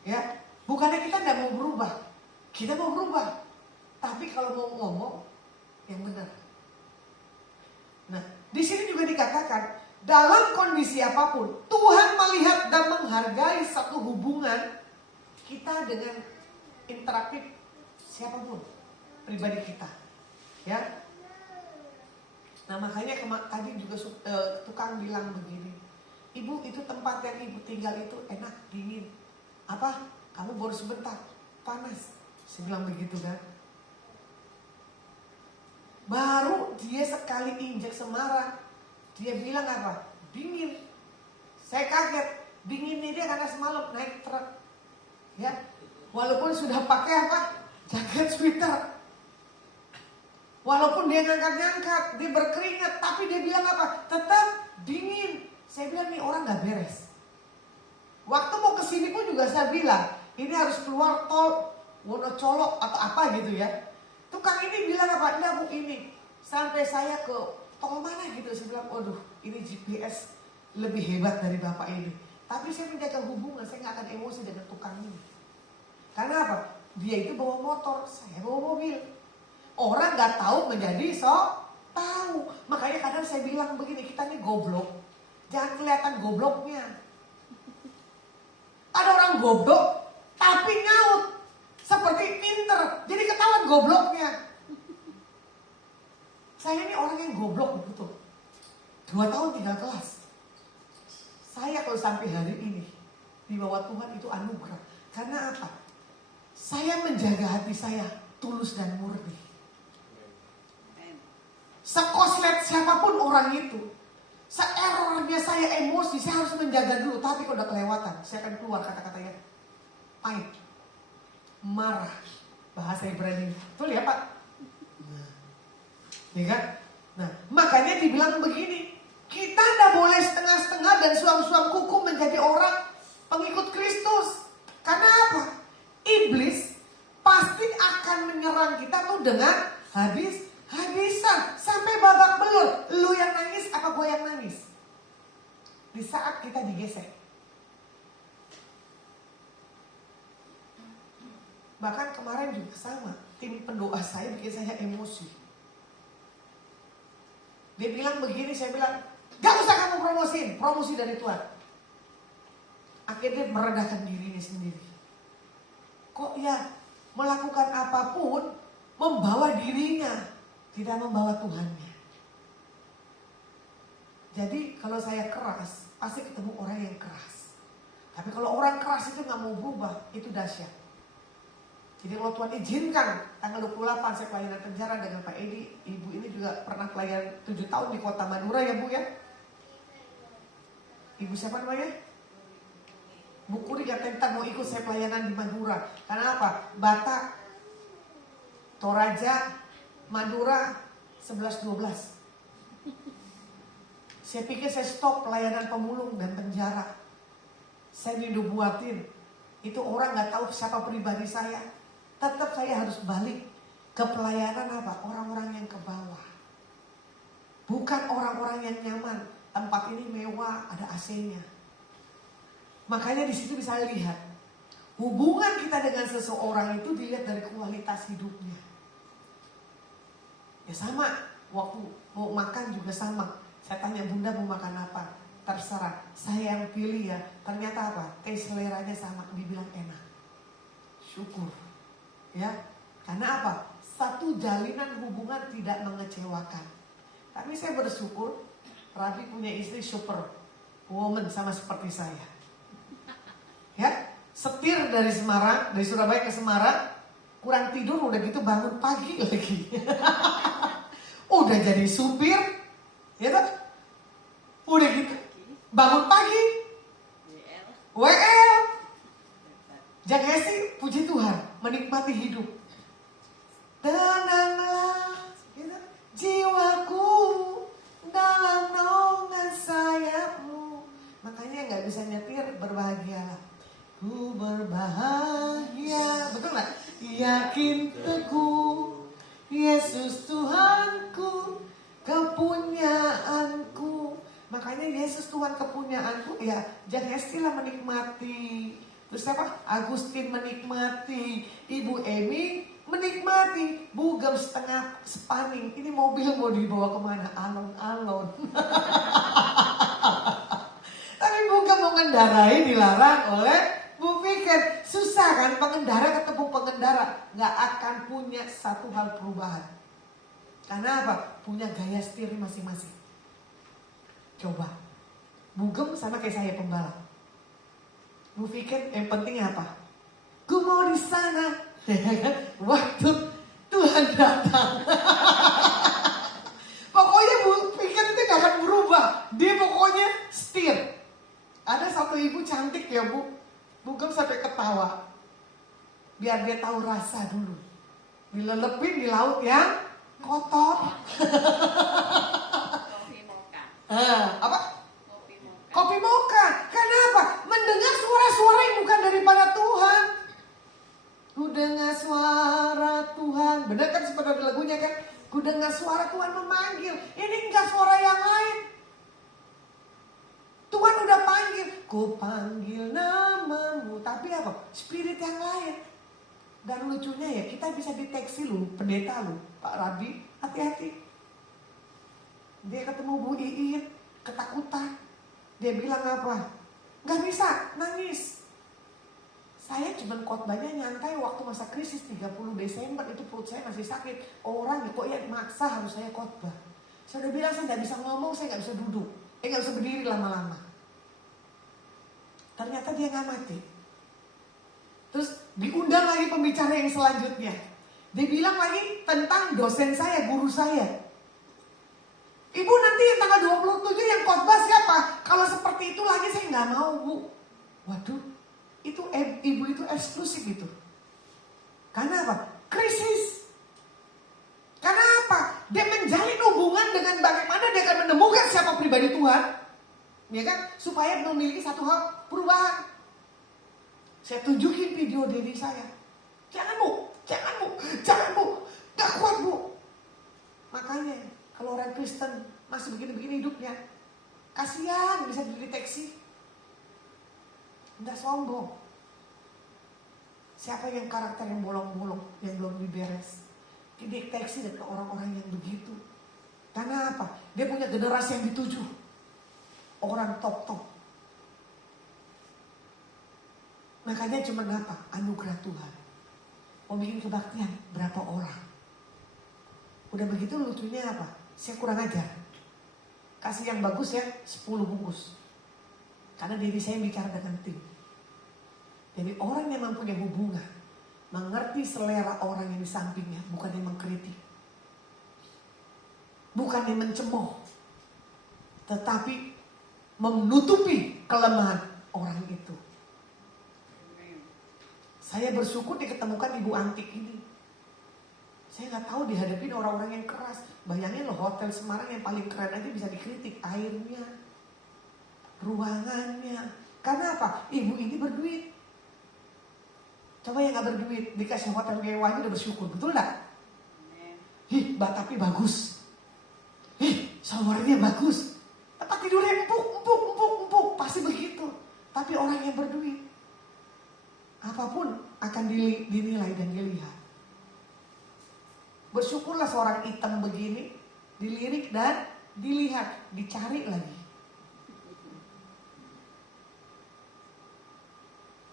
Ya, bukannya kita tidak mau berubah. Kita mau berubah. Tapi kalau mau ngomong, yang benar. Nah, di sini juga dikatakan, dalam kondisi apapun, Tuhan melihat dan menghargai satu hubungan kita dengan interaktif siapapun, pribadi kita, ya. Nah makanya tadi juga tukang bilang begini, ibu itu tempat yang ibu tinggal itu enak, dingin. Apa? Kamu baru sebentar, panas. Saya bilang begitu kan. Baru dia sekali injak Semarang, dia bilang apa? Dingin. Saya kaget, dinginnya dia karena semalam naik truk, ya. Walaupun sudah pakai apa? Jaket sweater. Walaupun dia ngangkat-ngangkat, dia berkeringat, tapi dia bilang apa? Tetap dingin. Saya bilang nih orang gak beres. Waktu mau kesini pun juga saya bilang, ini harus keluar tol Wonocolo atau apa gitu ya. Tukang ini bilang apa? Enggak bu ini. Sampai saya ke tol mana gitu. Saya bilang, waduh ini GPS lebih hebat dari bapak ini. Tapi saya menjaga hubungan, saya gak akan emosi dengan tukang ini. Karena apa? Dia itu bawa motor, saya bawa mobil. Orang gak tahu menjadi sok tahu. Makanya kadang saya bilang begini, kita nih goblok. Jangan kelihatan gobloknya. Ada orang goblok tapi nyaut seperti pinter, jadi ketahuan gobloknya. Saya ini orang yang goblok betul. 2 tahun tinggal kelas. Saya kalau sampai hari ini di bawah Tuhan itu anugerah. Karena apa? Saya menjaga hati saya tulus dan murni. Sekoslet siapapun orang itu, seerornya saya emosi, saya harus menjaga dulu. Tapi kalau udah kelewatan, saya akan keluar kata-katanya pahit, marah, bahasa Ibrani. Betul ya Pak? Ya kan? Nah, makanya dibilang begini, kita tidak boleh setengah-setengah dan suam-suam kuku menjadi orang pengikut Kristus. Karena apa? Iblis pasti akan menyerang kita tuh dengan habis-habisan sampai babak belur. Lu yang nangis apa gue yang nangis? Di saat kita digesek. Bahkan kemarin juga sama, tim pendoa saya bikin saya emosi. Dia bilang begini, saya bilang, gak usah kamu promosiin, promosi dari Tuhan. Akhirnya meredakan dirinya sendiri. kok ya melakukan apapun membawa dirinya, tidak membawa Tuhannya. Jadi kalau saya keras, pasti ketemu orang yang keras. Tapi kalau orang keras itu gak mau berubah, itu dahsyat. Jadi kalau Tuhan izinkan tanggal 28 saya pelayanan penjara dengan Pak Edi. Ibu ini juga pernah pelayanan 7 tahun di kota Madura ya Bu ya. Ibu siapa namanya? Bu Kuri tentang mau ikut saya pelayanan di Madura. Karena apa? Batak, Toraja, Madura 11-12. Saya pikir saya stop pelayanan pemulung dan penjara. Saya dibuatin. Itu orang gak tahu siapa pribadi saya. Tetap saya harus balik ke pelayanan apa? Orang-orang yang ke bawah. Bukan orang-orang yang nyaman. Tempat ini mewah, ada AC-nya. Makanya di situ bisa lihat hubungan kita dengan seseorang itu dilihat dari kualitas hidupnya. Ya sama, waktu mau makan juga sama. Saya tanya Bunda mau makan apa? Terserah, saya yang pilih ya. Ternyata apa? Seleranya sama, dibilang enak. Syukur. Ya, karena apa? Satu jalinan hubungan tidak mengecewakan. Tapi saya bersyukur Rabi punya istri super woman sama seperti saya. Ya, setir dari Semarang, dari Surabaya ke Semarang, kurang tidur udah gitu bangun pagi lagi. Udah jadi supir, ya toh? Udah gitu bangun pagi, WL. Jangan sih, puji Tuhan, menikmati hidup. Tenanglah, gitu. Jiwaku dalam naungan sayapmu. Makanya nggak bisa nyetir, berbahagialah. Ku berbahagia, betul nggak? Yakin teguh, Yesus Tuhanku, kepunyaanku. Makanya Yesus Tuhan kepunyaanku, ya jangan istilah menikmati. Terus apa? Agustin menikmati, Ibu Emi menikmati, Bugem setengah sepaning. Ini mobil mau dibawa kemana? Alon-alon. Tapi Bugem mau ngendarai dilarang oleh Bu Fikir. Susah kan pengendara ketemu pengendara, nggak akan punya satu hal perubahan. Karena apa? Punya gaya setir masing-masing. Coba, Bugem sama kayak saya pembalap. Bu Fikir yang pentingnya apa? Gue mau di sana. Waktu Tuhan datang. Pokoknya Bu Fikir itu gak akan berubah. Dia pokoknya setir. Ada satu ibu cantik ya Bu. Bugem sampai ketawa. Biar dia tahu rasa dulu. Dilelepin di laut yang kotor. Apa? Kopi moka. Kenapa? Mendengar suara-suara yang bukan daripada Tuhan. Ku dengar suara Tuhan. Benar kan seperti lagunya kan? Ku dengar suara Tuhan memanggil. Ini enggak suara yang lain. Tuhan udah panggil. Ku panggil namamu. Tapi apa? Spirit yang lain. Dan lucunya ya, kita bisa deteksi lu, pendeta lu, Pak Rabi, hati-hati. Dia ketemu Bu Iin, ketakutan. Dia bilang apa? Gak bisa, nangis. Saya cuma khotbahnya nyantai waktu masa krisis 30 Desember. Itu perut saya masih sakit. Orang kok ya maksa harus saya khotbah. Saya udah bilang saya gak bisa ngomong, saya gak bisa duduk. Gak bisa berdiri lama-lama. Ternyata dia gak mati. Terus diundang lagi pembicara yang selanjutnya. Dia bilang lagi tentang dosen saya, guru saya. Ibu nanti yang tanggal 27 yang khotbah siapa? Kalau seperti itu lagi saya nggak mau Bu. Waduh, itu ibu itu eksklusif itu. Karena apa? Krisis. Karena apa? Dia menjalin hubungan dengan bagaimana dia akan menemukan siapa pribadi Tuhan. Ya kan? Supaya memiliki satu hal perubahan. Saya tunjukin video diri saya. Jangan Bu, jangan Bu, jangan Bu. Gak kuat Bu. Makanya kalau orang Kristen masih begini-begini hidupnya, kasihan bisa dideteksi. Nggak sombong. Siapa yang karakter yang bolong-bolong, yang belum diberes, dideteksi dengan orang-orang yang begitu. Karena apa? Dia punya generasi yang dituju. Orang top-top. Makanya cuma apa? Anugerah Tuhan. mau bikin kebaktian berapa orang. Udah begitu lucunya apa? Saya kurang ajar. Kasih yang bagus ya 10 bungkus. Karena diri saya bicara dengan tim. Jadi orang yang mempunyai hubungan, mengerti selera orang yang di sampingnya, bukan yang mengkritik. Bukan yang mencemooh. Tetapi menutupi kelemahan orang itu. Saya bersyukur diketemukan Ibu Antik ini. Saya nggak tahu dihadapin orang-orang yang keras. Bayangin loh, hotel Semarang yang paling keren aja bisa dikritik. Airnya, ruangannya. Karena apa? Ibu ini berduit. Coba yang nggak berduit dikasih hotel mewah udah bersyukur, betul nggak? Batapnya bagus. Showernya bagus. Tempat tidurnya empuk. Pasti begitu. Tapi orang yang berduit, apapun akan dinilai dan dilihat. Bersyukurlah seorang hitam begini dilirik dan dilihat, dicari lagi.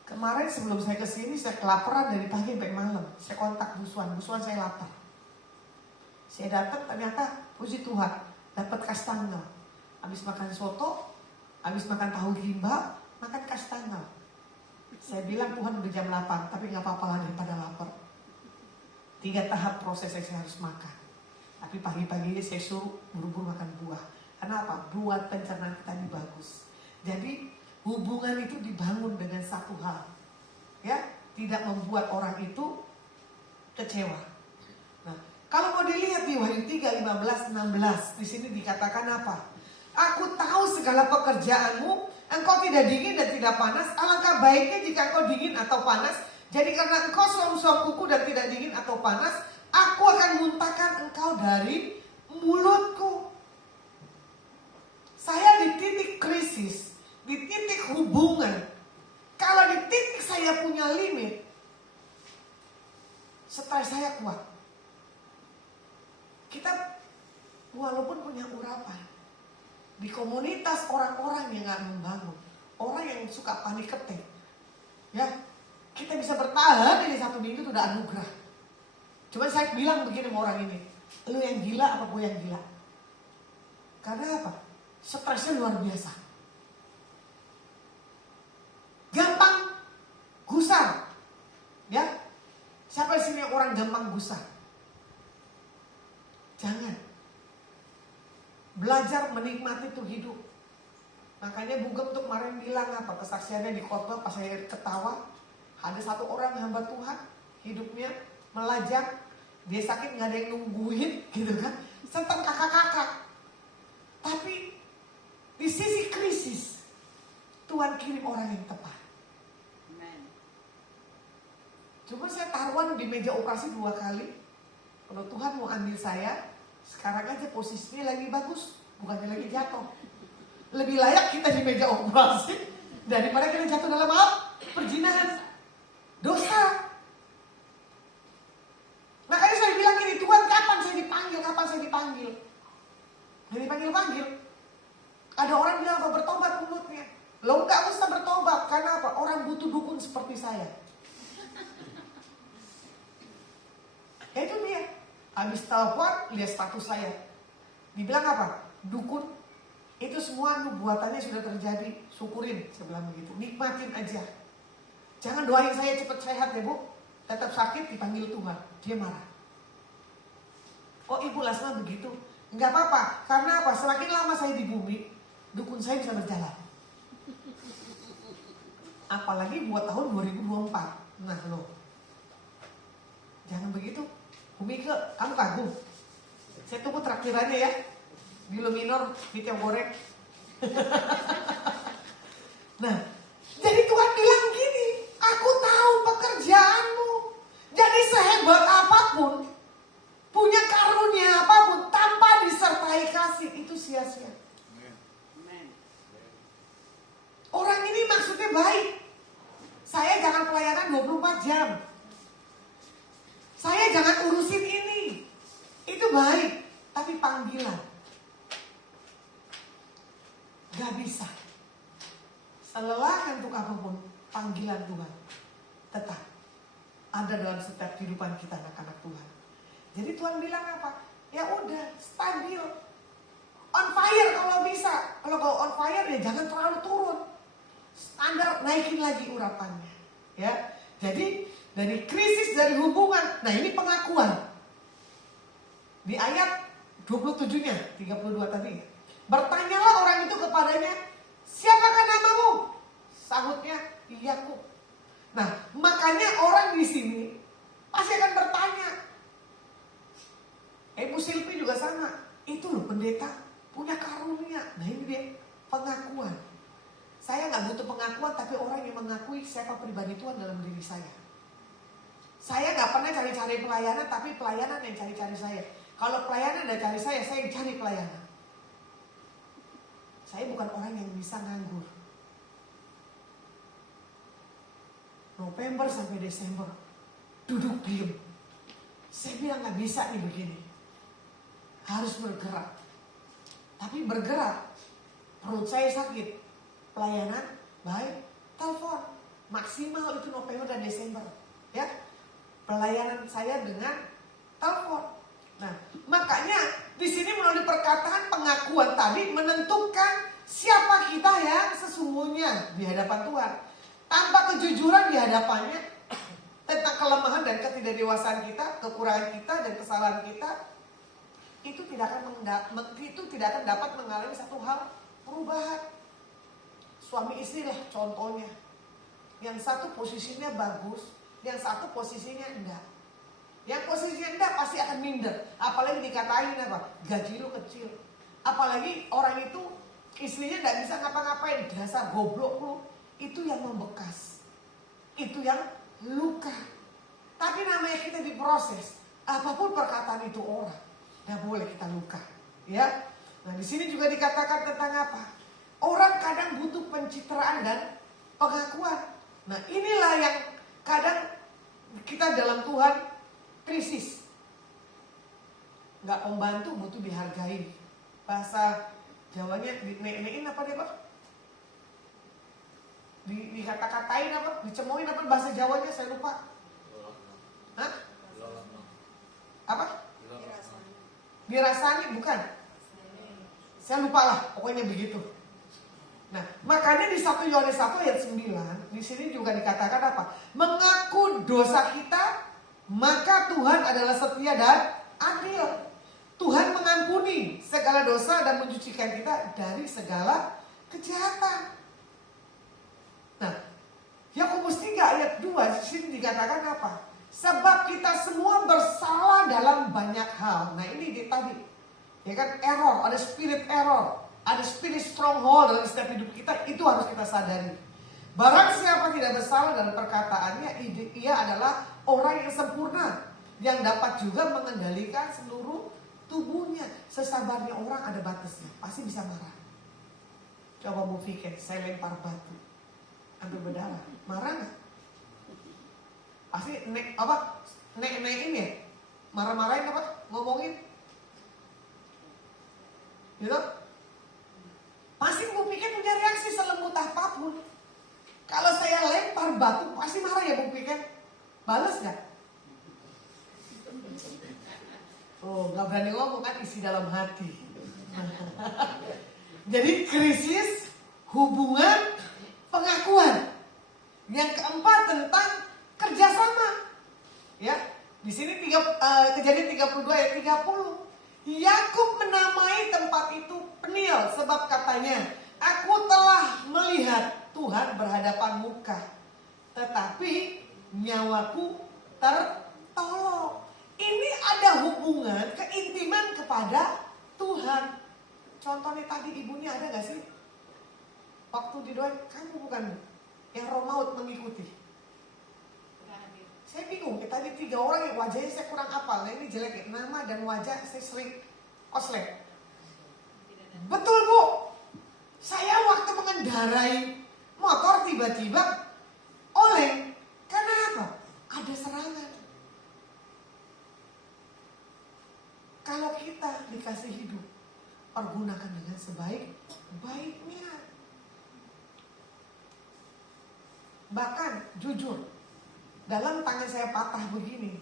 Kemarin sebelum saya kesini saya kelaparan dari pagi sampai malam. Saya kontak busuan saya lapar. Saya datang ternyata puji Tuhan dapat kastangel. Habis makan soto, habis makan tahu gimbal, makan kastangel. Saya bilang Tuhan udah jam 8, tapi gak apa-apa lah daripada lapar. 3 tahap proses saya harus makan. Tapi pagi-pagi saya suruh buru-buru makan buah. Karena apa? Buat pencernaan kita ini bagus. Jadi hubungan itu dibangun dengan satu hal. Ya, tidak membuat orang itu kecewa. Nah, kalau mau dilihat di Wahyu 3, 15, 16, di sini dikatakan apa? Aku tahu segala pekerjaanmu, engkau tidak dingin dan tidak panas. Alangkah baiknya jika engkau dingin atau panas. Jadi karena engkau suam-suam kuku dan tidak dingin atau panas, aku akan muntahkan engkau dari mulutku. Saya di titik krisis, di titik hubungan. Kalau di titik saya punya limit, stres saya kuat. Kita walaupun punya urapan, di komunitas orang-orang yang gak membangun, orang yang suka panik ketek, ya, kita bisa bertahan ini 1 minggu itu udah anugerah. Cuma saya bilang begini sama orang ini, lu yang gila apa gue yang gila? Karena apa? Stresnya luar biasa. Gampang gusar. Ya, siapa di sini yang orang gampang gusar? Jangan. Belajar menikmati tuh hidup. Makanya Bugem tuh kemarin bilang apa? Kesaksiannya di khotbah pas saya ketawa. Ada satu orang hamba Tuhan, hidupnya melajang, dia sakit nggak ada yang nungguin, gitu kan? Tentang kakak-kakak. Tapi di sisi krisis, Tuhan kirim orang yang tepat. Cuma saya taruhan di meja operasi 2 kali. Kalau Tuhan mau ambil saya, sekarang aja posisinya lagi bagus, bukannya lagi jatuh. Lebih layak kita di meja operasi daripada kita jatuh dalam perjinahan. Dosa. Makanya saya bilang gini, Tuhan kapan saya dipanggil? Yang dipanggil-panggil. Ada orang bilang apa? Bertobat mulutnya. Lo gak usah bertobat. Karena apa? Orang butuh dukun seperti saya. Ya itu dia. Habis telepon, lihat status saya. Dibilang apa? Dukun. Itu semua nubuatannya sudah terjadi. Syukurin, saya bilang begitu. Nikmatin aja. Jangan doain saya cepat sehat ya Bu. Tetap sakit dipanggil Tuhan. Dia marah. Oh Ibu Lasma begitu? Enggak apa-apa. Karena apa? Semakin lama saya di bumi, dukun saya bisa berjalan. Apalagi buat tahun 2024. Nah lo. Jangan begitu. Bumi kamu kagum. Saya tunggu traktirannya ya. Di Luminor, di Tiong Goreng. Nah, jadi Tuhan bilang gini, aku tahu pekerjaanmu. Jadi sehebat apapun, punya karunia apapun, tanpa disertai kasih, itu sia-sia. Orang ini maksudnya baik. Saya jangan pelayanan 24 jam. Saya jangan urusin ini. Itu baik, tapi panggilan. Gak bisa. Selelahkan untuk apapun, panggilan Tuhan tetap. ada dalam setiap kehidupan kita anak-anak Tuhan. Jadi Tuhan bilang apa? Ya udah, stabil, on fire kalau bisa. Kalau on fire ya jangan terlalu turun. Standar naikin lagi urapannya. Ya, jadi dari krisis, dari hubungan. Nah ini pengakuan. Di ayat 27-nya, 32 tadi. Bertanyalah orang itu kepadanya, siapakah namamu? Sahutnya, Yakub. Nah, makanya orang di sini pasti akan bertanya. Bu Silvi juga sama. Itu loh pendeta punya karunia. Nah ini dia pengakuan. Saya nggak butuh pengakuan, tapi orang yang mengakui siapa pribadi Tuhan dalam diri saya. Saya nggak pernah cari-cari pelayanan, tapi pelayanan yang cari-cari saya. Kalau pelayanan yang cari saya yang cari pelayanan. Saya bukan orang yang bisa nganggur. November sampai Desember duduk diem. Saya bilang nggak bisa nih begini. Harus bergerak. Tapi bergerak, perut saya sakit. Pelayanan baik, telepon. Maksimal itu November dan Desember. Ya, pelayanan saya dengan telepon. Nah, makanya di sini melalui perkataan pengakuan tadi menentukan siapa kita yang sesungguhnya di hadapan Tuhan. Tanpa kejujuran di hadapannya tentang kelemahan dan ketidakdewasaan kita, kekurangan kita dan kesalahan kita, itu tidak akan dapat mengalami satu hal perubahan. Suami istri lah contohnya. Yang satu posisinya bagus, yang satu posisinya enggak. Yang posisinya enggak pasti akan minder. Apalagi dikatain apa? Gaji lu kecil. Apalagi orang itu istrinya enggak bisa ngapa-ngapain, dasar goblok lu. Itu yang membekas. Itu yang luka. Tapi namanya kita diproses. Apapun perkataan itu orang, nggak boleh kita luka, ya. Nah di sini juga dikatakan tentang apa? Orang kadang butuh pencitraan dan pengakuan. Nah inilah yang kadang kita dalam Tuhan krisis. Nggak membantu, butuh dihargai. Bahasa Jawanya dinein apa dia Pak? Dikata-katain apa? Dicemoin apa bahasa Jawanya? Saya lupa. Hah? Apa? Dirasani bukan? Saya lupa lah, pokoknya begitu. Nah, makanya di 1 Yohanes 1 ayat 9 di sini juga dikatakan apa? Mengaku dosa kita, maka Tuhan adalah setia dan adil. Tuhan mengampuni segala dosa dan mencucikan kita dari segala kejahatan. Nah, Yakobus 3 ayat 2 di sini dikatakan apa? Sebab kita semua bersalah dalam banyak hal. Nah ini tadi, ya kan, error, ada spirit error, ada spirit stronghold dalam setiap hidup kita, itu harus kita sadari. Barang siapa tidak bersalah dalam perkataannya, ia adalah orang yang sempurna, yang dapat juga mengendalikan seluruh tubuhnya. Sesabarnya orang ada batasnya, pasti bisa marah. Coba mau pikir, saya lempar batu, ambil berdarah, marah nggak? Pasti nek-nekin ya, marah-marahin apa, ngomongin, gitu. Pasti Bu Piken punya reaksi selembut apapun. Kalau saya lempar batu, pasti marah ya Bu Piken. Balas nggak? Oh, nggak berani ngomong kan, isi dalam hati. Jadi krisis hubungan pengakuan. Yang keempat tentang kerjasama. Ya, di sini Kejadian 32 ayat 30. Yakub menamai tempat itu Peniel sebab katanya, aku telah melihat Tuhan berhadapan muka, tetapi nyawaku tertolong. Ini ada hubungan keintiman kepada Tuhan. Contohnya tadi ibunya ada gak sih? Waktu didoain, kamu bukan yang roh maut mengikuti. Saya bingung, tadi 3 orang yang wajahnya saya kurang hafal. Nah ini jelek ya, nama dan wajah saya sering koslet. Betul Bu, saya waktu mengendarai motor tiba-tiba oleng. Karena apa? Ada serangan. Kalau kita dikasih hidup, pergunakan dengan sebaik-baiknya. Bahkan jujur, dalam tangan saya patah begini.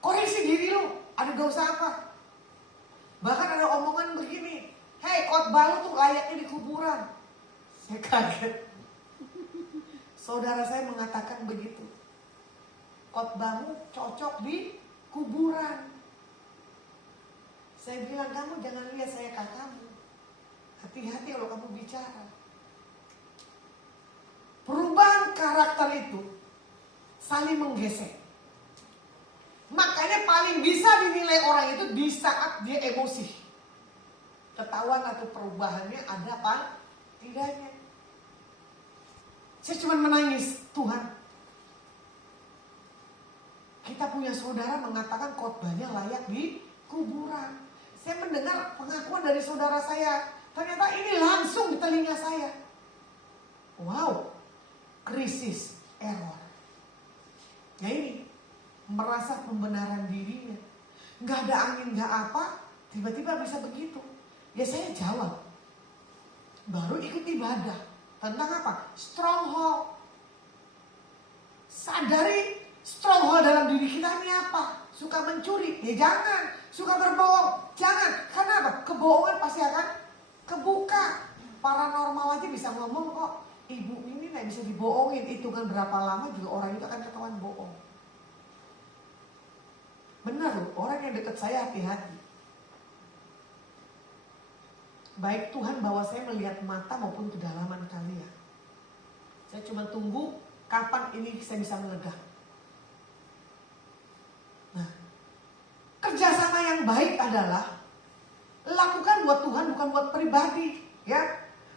Koreksi diri lu, ada dosa apa? Bahkan ada omongan begini, hei khotbah lu tuh layaknya di kuburan. Saya kaget. Saudara saya mengatakan begitu. Khotbahmu cocok di kuburan. Saya bilang, kamu jangan lihat saya kakakmu. Hati-hati kalau kamu bicara. Perubahan karakter itu saling menggesek. Makanya paling bisa dinilai orang itu di saat dia emosi. Ketahuan atau perubahannya ada apa tidaknya. Saya cuma menangis, Tuhan. Kita punya saudara mengatakan khotbahnya layak di kuburan. Saya mendengar pengakuan dari saudara saya. Ternyata ini langsung di telinga saya. Wow, krisis, error. Ya ini, merasa pembenaran dirinya. Gak ada angin, gak apa, tiba-tiba bisa begitu. Ya saya jawab. Baru ikut ibadah. Tentang apa? Stronghold. Sadari stronghold dalam diri kita ini apa? Suka mencuri? Ya jangan. Suka berbohong? Jangan. Karena apa? Kebohongan pasti akan kebuka. Paranormal aja bisa ngomong kok. Ibu ini gak bisa dibohongin. Hitungan berapa lama juga orang itu akan ketahuan bohong. Benar loh, orang yang dekat saya hati-hati. Baik Tuhan bawa saya melihat mata maupun kedalaman kalian. Saya cuma tunggu kapan ini saya bisa meledak. Nah, kerjasama yang baik adalah lakukan buat Tuhan, bukan buat pribadi, ya.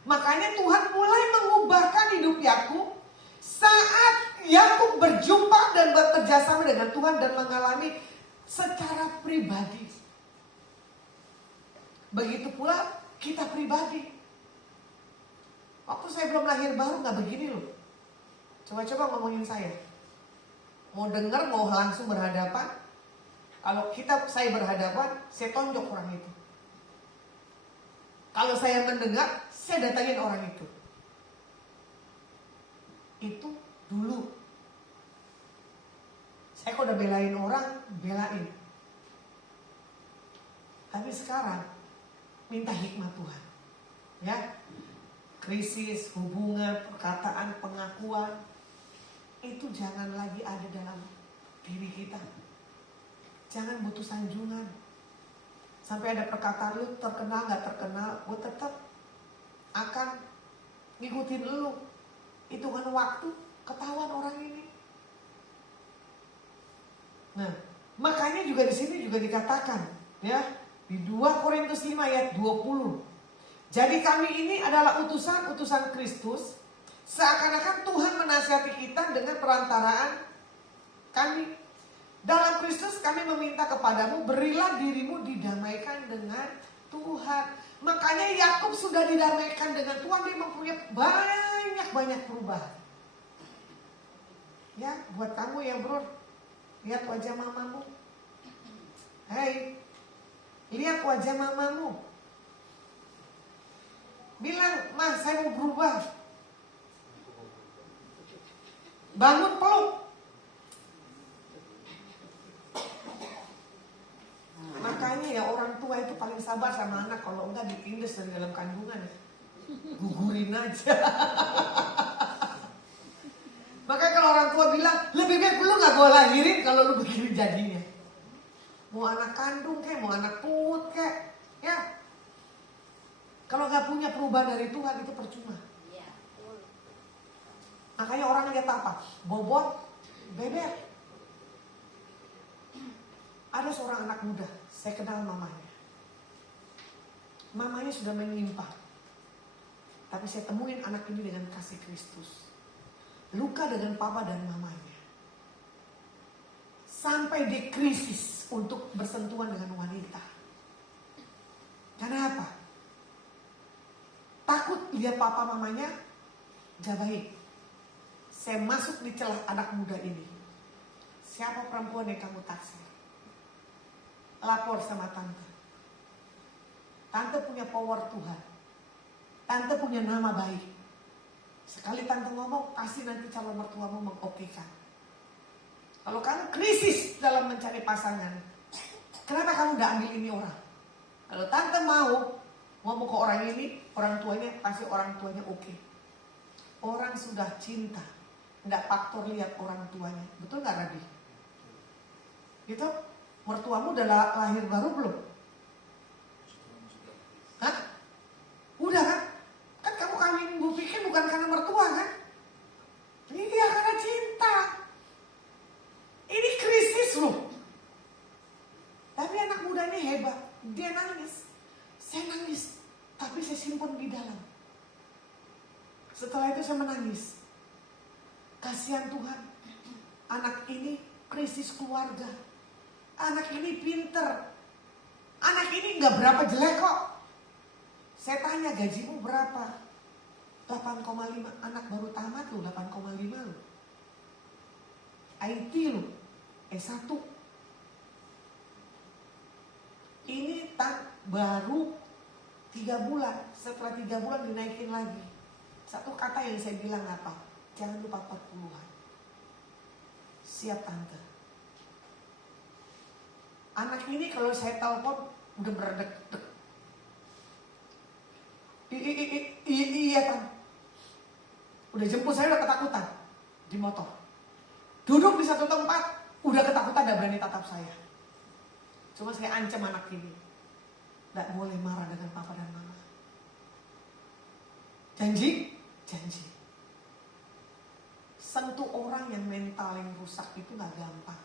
Makanya Tuhan mulai mengubahkan hidup Yakub saat Yakub berjumpa dan bekerjasama dengan Tuhan dan mengalami secara pribadi. Begitu pula kita pribadi. Waktu saya belum lahir baru gak begini loh. Coba-coba ngomongin saya. Mau dengar, mau langsung berhadapan. Kalau saya berhadapan, saya tonjok orang itu. Kalau saya mendengar, saya datangin orang itu. Itu dulu. Saya kalau udah belain orang, belain. Tapi sekarang, minta hikmat Tuhan. Ya, krisis, hubungan, perkataan, pengakuan, itu jangan lagi ada dalam diri kita. Jangan butuh sanjungan. Sampai ada perkataan lu terkenal gak terkenal, gue tetap akan ngikutin lu. Hitungan waktu, ketahuan orang ini. Nah, makanya juga di sini juga dikatakan, ya, di 2 Korintus 5 ayat 20. Jadi kami ini adalah utusan Kristus, seakan-akan Tuhan menasihati kita dengan perantaraan kami. Dalam Kristus kami meminta kepadamu, berilah dirimu didamaikan dengan Tuhan. Makanya Yakub sudah didamaikan dengan Tuhan, dia mempunyai banyak perubahan. Ya, buat kamu ya bro, lihat wajah mamamu. Hei, lihat wajah mamamu. Bilang, "Mah, saya mau berubah." Bangun peluk. Makanya ya orang tua itu paling sabar sama anak. Kalau enggak ditindas dari dalam kandungan, gugurin aja. Makanya kalau orang tua bilang, lebih baik lu gak gue lahirin kalau lu begini jadinya. Mau anak kandung kek, mau anak pungut kek, ya. Kalau gak punya perubahan dari Tuhan itu percuma. Makanya orang lihat apa? Bobot, bebek. Ada seorang anak muda, saya kenal mamanya. Mamanya sudah menyimpang. Tapi saya temuin anak ini dengan kasih Kristus. Luka dengan papa dan mamanya. Sampai di krisis untuk bersentuhan dengan wanita. Karena apa? Takut lihat papa mamanya gak baik. Saya masuk di celah anak muda ini. Siapa perempuan yang kamu taksir? Lapor sama tante. Tante punya power Tuhan. Tante punya nama baik. Sekali tante ngomong, kasih nanti calon mertuamu mengokekan. Kalau kamu krisis dalam mencari pasangan, kenapa kamu gak ambil ini orang? Kalau tante mau ngomong ke orang ini, orang tuanya pasti orang tuanya oke. Orang sudah cinta, nggak faktor lihat orang tuanya, betul nggak Rabi? Gitu, mertuamu udah lahir baru belum? Hah? Udah kan? Kan kamu kawin gue pikir bukan karena mertua kan? Iya karena cinta. Ini krisis loh. Tapi anak muda ini hebat. Dia nangis. Saya nangis. Tapi saya simpan di dalam. Setelah itu saya menangis. Kasihan Tuhan. Anak ini krisis keluarga. Anak ini pinter. Anak ini gak berapa jelek kok. Saya tanya gajimu berapa? 8,5. Anak baru tamat loh 8,5 loh. IT loh. S1. Ini baru 3 bulan. Setelah 3 bulan dinaikin lagi. Satu kata yang saya bilang apa? Jangan lupa 40-an. Siap tante. Anak ini kalau saya telepon udah berdek-dek. Iya tante. Udah jemput saya udah ketakutan di motor. Duduk di satu tempat udah ketakutan gak berani tatap saya. Cuma saya ancam anak ini. Gak boleh marah dengan papa dan mama. Janji? Janji. Sentuh orang yang mental yang rusak itu gak gampang.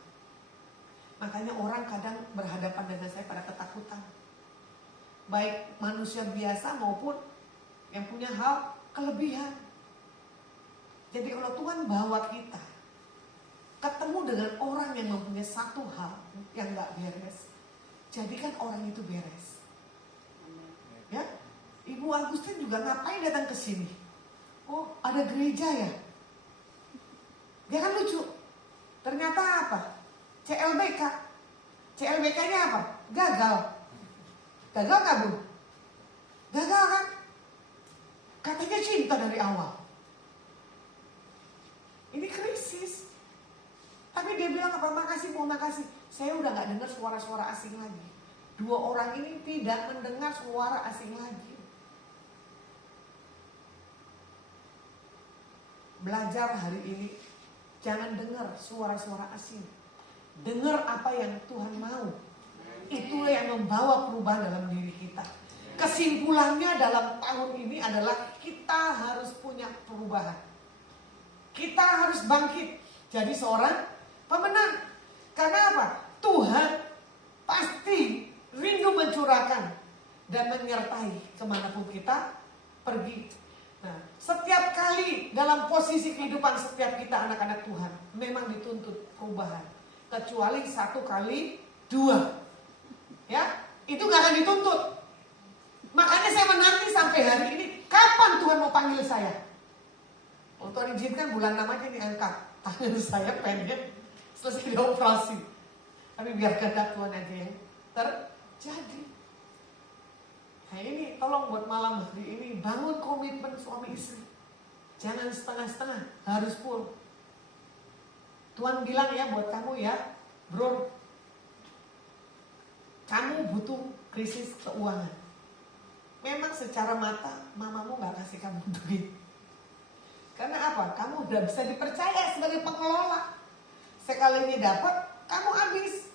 Makanya orang kadang berhadapan dengan saya pada ketakutan. Baik manusia biasa maupun yang punya hal kelebihan. Jadi kalau Tuhan bawa kita ketemu dengan orang yang mempunyai satu hal yang gak beres, jadikan orang itu beres. Ya, Ibu Agustin juga ngapain datang ke sini? Oh, ada gereja ya? Dia kan lucu. Ternyata apa? CLBK. CLBK-nya apa? Gagal. Gagal nggak Bu? Gagal kan? Katanya cinta dari awal. Ini krisis. Tapi dia bilang apa? Makasih, mau makasih. Saya udah nggak dengar suara-suara asing lagi. 2 orang ini tidak mendengar suara asing lagi. Belajar hari ini, jangan dengar suara-suara asing. Dengar apa yang Tuhan mau. Itulah yang membawa perubahan dalam diri kita. Kesimpulannya dalam tahun ini adalah kita harus punya perubahan. Kita harus bangkit jadi seorang pemenang. Karena apa? Tuhan pasti rindu mencurahkan dan menyertai kemanapun kita pergi. Nah, setiap kali dalam posisi kehidupan setiap kita anak-anak Tuhan memang dituntut perubahan. Kecuali 1 kali 2. Ya, itu gak akan dituntut. Makanya saya menanti sampai hari ini, kapan Tuhan mau panggil saya? Kalau Tuhan izinkan bulan 6 aja diangkat. Tangan saya pendek, selesai dioperasi. Tapi biar kehendak Tuhan aja yang terjadi. Nah ini tolong buat malam hari ini, bangun komitmen suami istri. Jangan setengah-setengah, harus full. Tuhan bilang ya buat kamu ya, bro, kamu butuh krisis keuangan. Memang secara mata mamamu gak kasih kamu duit. Karena apa? Kamu udah bisa dipercaya sebagai pengelola. Sekali ini dapat, kamu habis.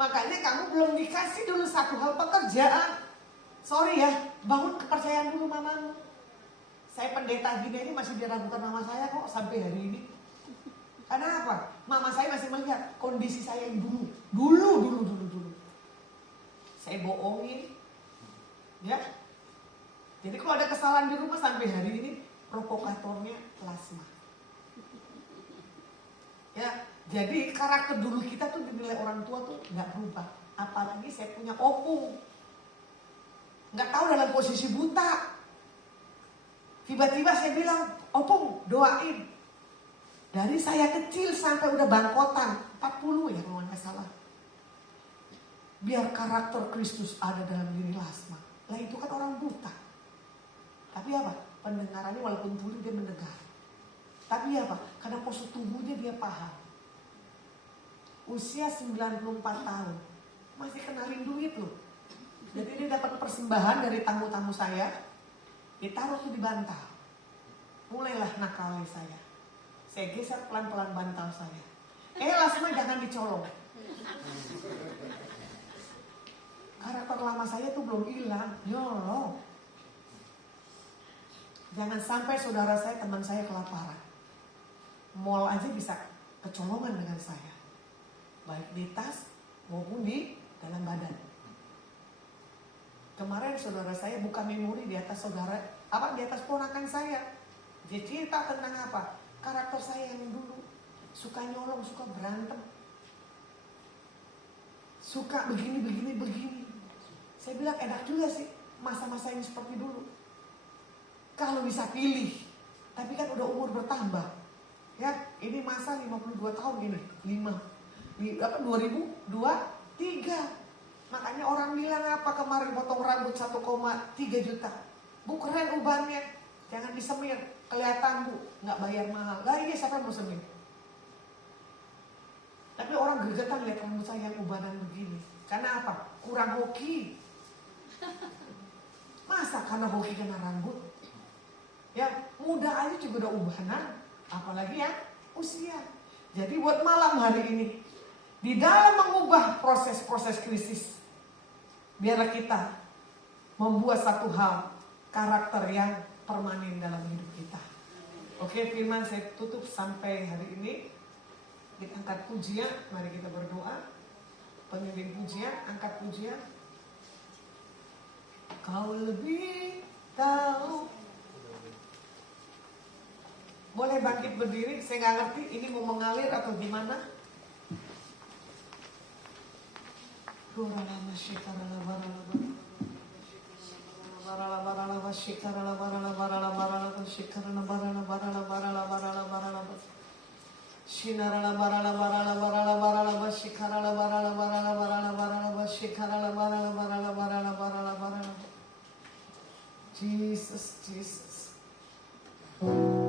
Makanya kamu belum dikasih dulu satu hal pekerjaan. Sorry ya, bangun kepercayaan dulu mamamu. Saya pendeta gini ini masih diragukan mama saya kok sampai hari ini. Karena apa? Mama saya masih melihat kondisi saya yang dulu. Saya bohongin. Ya. Jadi kalau ada kesalahan di rumah sampai hari ini, provokatornya plasma. Ya, jadi karakter dulu kita tuh dinilai orang tua tuh nggak berubah. Apalagi saya punya opung, nggak tahu dalam posisi buta. Tiba-tiba saya bilang, opung doain. Dari saya kecil sampai udah bangkotan 40 ya kalau nggak salah. Biar karakter Kristus ada dalam diri Lasma. Lah itu kan orang buta. Tapi apa? Pendengarannya walaupun tuli dia mendengar. Tapi apa? Karena postur tubuhnya dia paham. usia 94 tahun. Masih kenalin duit loh. Jadi dia dapat persembahan dari tamu-tamu saya, ditaruh tuh di bantal. Mulailah nakalnya saya. Saya geser pelan-pelan bantal saya. Lasma jangan dicolong. Karakter lama saya tuh belum hilang. Nyolong. Jangan sampai saudara saya, teman saya kelaparan. Mall aja bisa kecolongan dengan saya. Baik di tas maupun di dalam badan. Kemarin saudara saya buka memori di atas di atas ponakan saya. Dia cerita tentang apa? Karakter saya yang dulu suka nyolong, suka berantem, suka begini. Saya bilang enak juga sih masa-masa ini seperti dulu. Kalau bisa pilih, tapi kan udah umur bertambah. Ya, ini masa 52 tahun ini, 2023. Makanya orang bilang apa kemarin potong rambut 1,3 juta. Bu keren ubannya, jangan disemir, kelihatan bu, nggak bayar mahal. Lah iya siapa yang mau semir? Tapi orang gergetan lihat rambut saya yang ubanan begini. Karena apa? Kurang hoki. Masa karena hoki kena rambut? Ya muda aja juga udah ubanan, apalagi ya usia. Jadi buat malam hari ini, di dalam mengubah proses-proses krisis, biarlah kita membuat satu hal, karakter yang permanen dalam hidup kita. Oke, firman saya tutup sampai hari ini. Kita angkat pujian, mari kita berdoa. Pengiring pujian, angkat pujian. Kau lebih tahu. Boleh bangkit berdiri, saya nggak ngerti ini mau mengalir atau gimana. Jesus, Jesus. Karena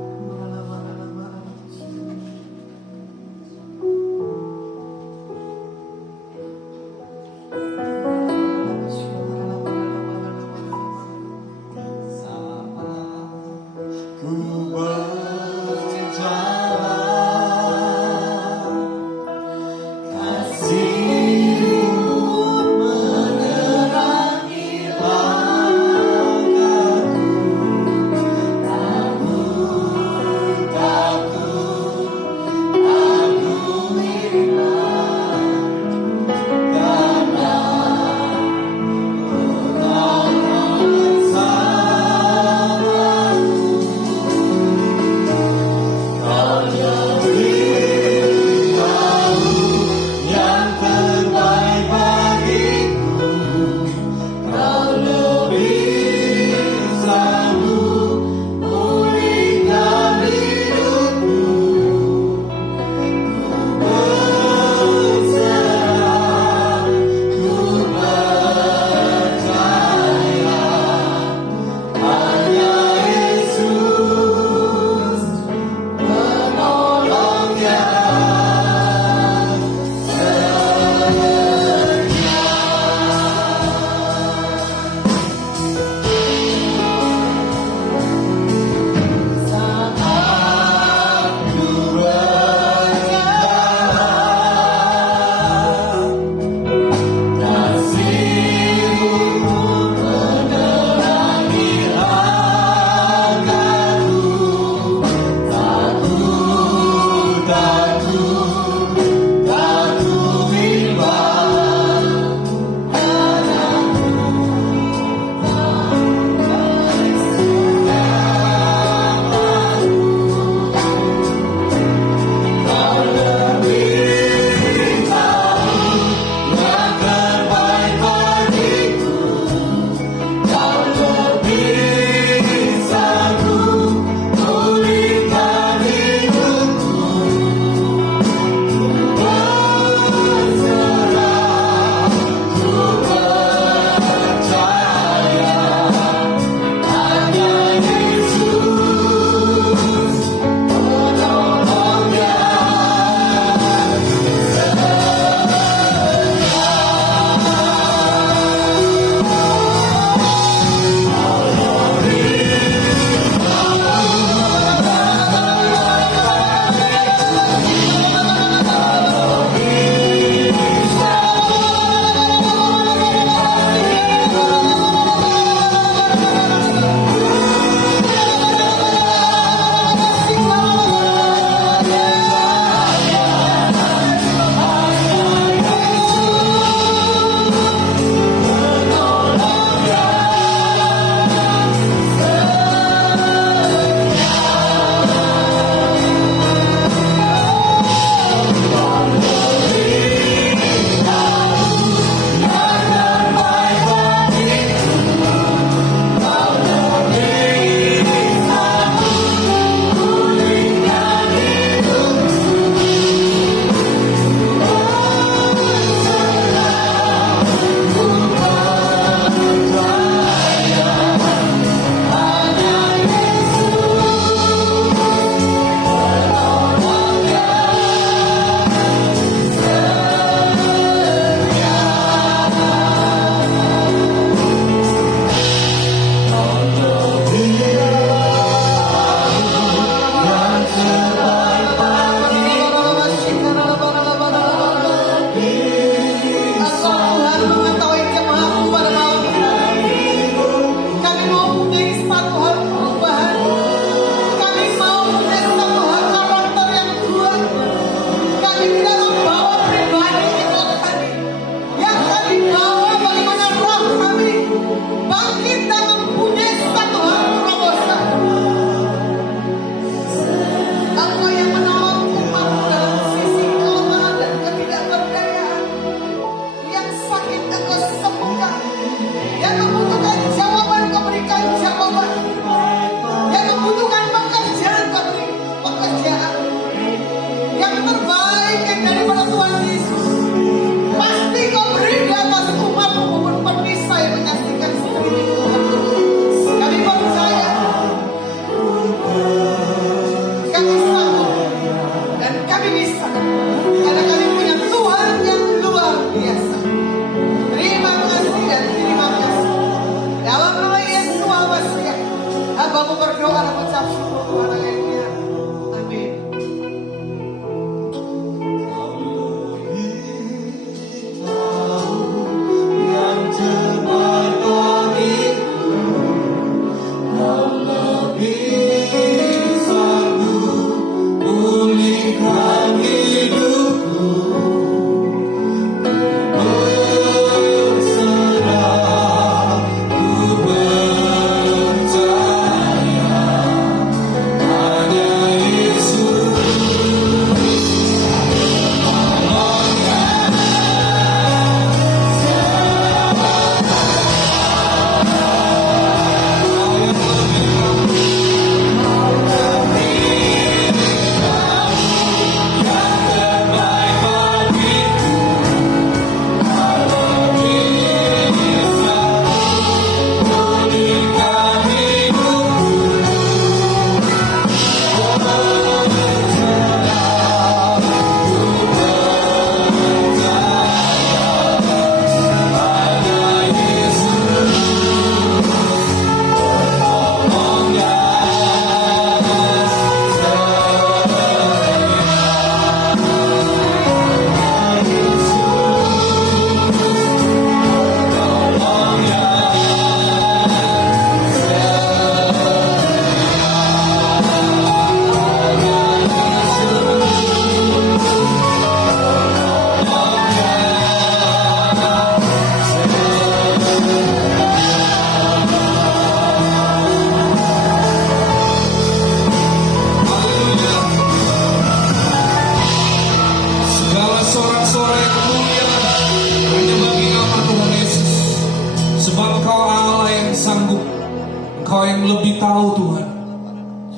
Engkau yang lebih tahu Tuhan,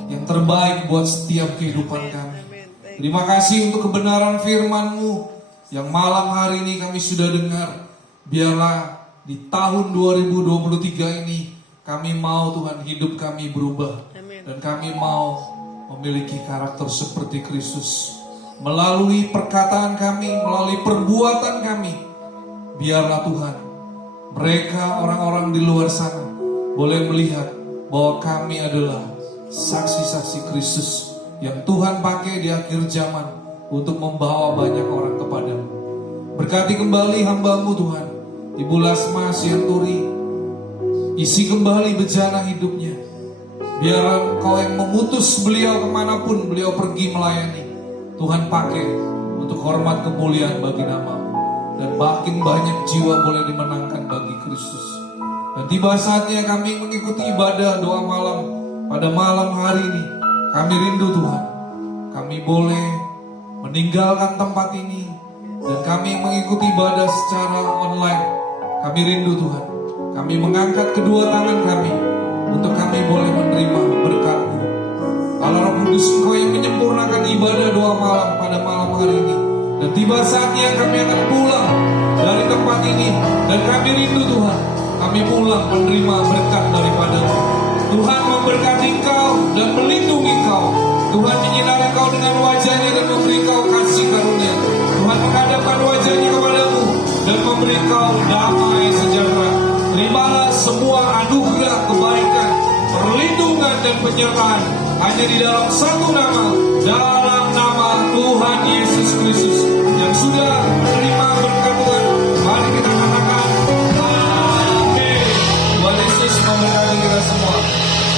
yang terbaik buat setiap kehidupan kami. Terima kasih untuk kebenaran firman-Mu yang malam hari ini kami sudah dengar. Biarlah di tahun 2023 ini kami mau Tuhan hidup kami berubah. Dan kami mau memiliki karakter seperti Kristus. Melalui perkataan kami, melalui perbuatan kami. Biarlah Tuhan, mereka orang-orang di luar sana boleh melihat bahwa kami adalah saksi-saksi Kristus yang Tuhan pakai di akhir zaman untuk membawa banyak orang kepadamu. Berkati kembali hamba-Mu Tuhan, Ibu Lasma Sianturi, isi kembali bejana hidupnya. Biar Engkau yang memutus beliau kemanapun beliau pergi melayani, Tuhan pakai untuk hormat kemuliaan bagi nama-Mu. Dan makin banyak jiwa boleh dimenangkan bagi Kristus. Dan tiba saatnya kami mengikuti ibadah doa malam pada malam hari ini. Kami rindu Tuhan, kami boleh meninggalkan tempat ini dan kami mengikuti ibadah secara online. Kami rindu Tuhan, kami mengangkat kedua tangan kami untuk kami boleh menerima berkat-Mu. Allah Roh Kudus, Engkau yang menyempurnakan ibadah doa malam pada malam hari ini. Dan tiba saatnya kami akan pulang dari tempat ini. Dan kami rindu Tuhan, kami pulang menerima berkat daripada-Mu. Tuhan memberkati Engkau dan melindungi Engkau. Tuhan menyinari Engkau dengan wajah-Nya dan memberi Engkau kasih karunia. Tuhan menghadapkan wajah-Nya kepadamu dan memberi Engkau damai sejahtera. Terimalah semua anugerah kebaikan, perlindungan dan penyertaan hanya di dalam satu nama, dalam nama Tuhan Yesus Kristus.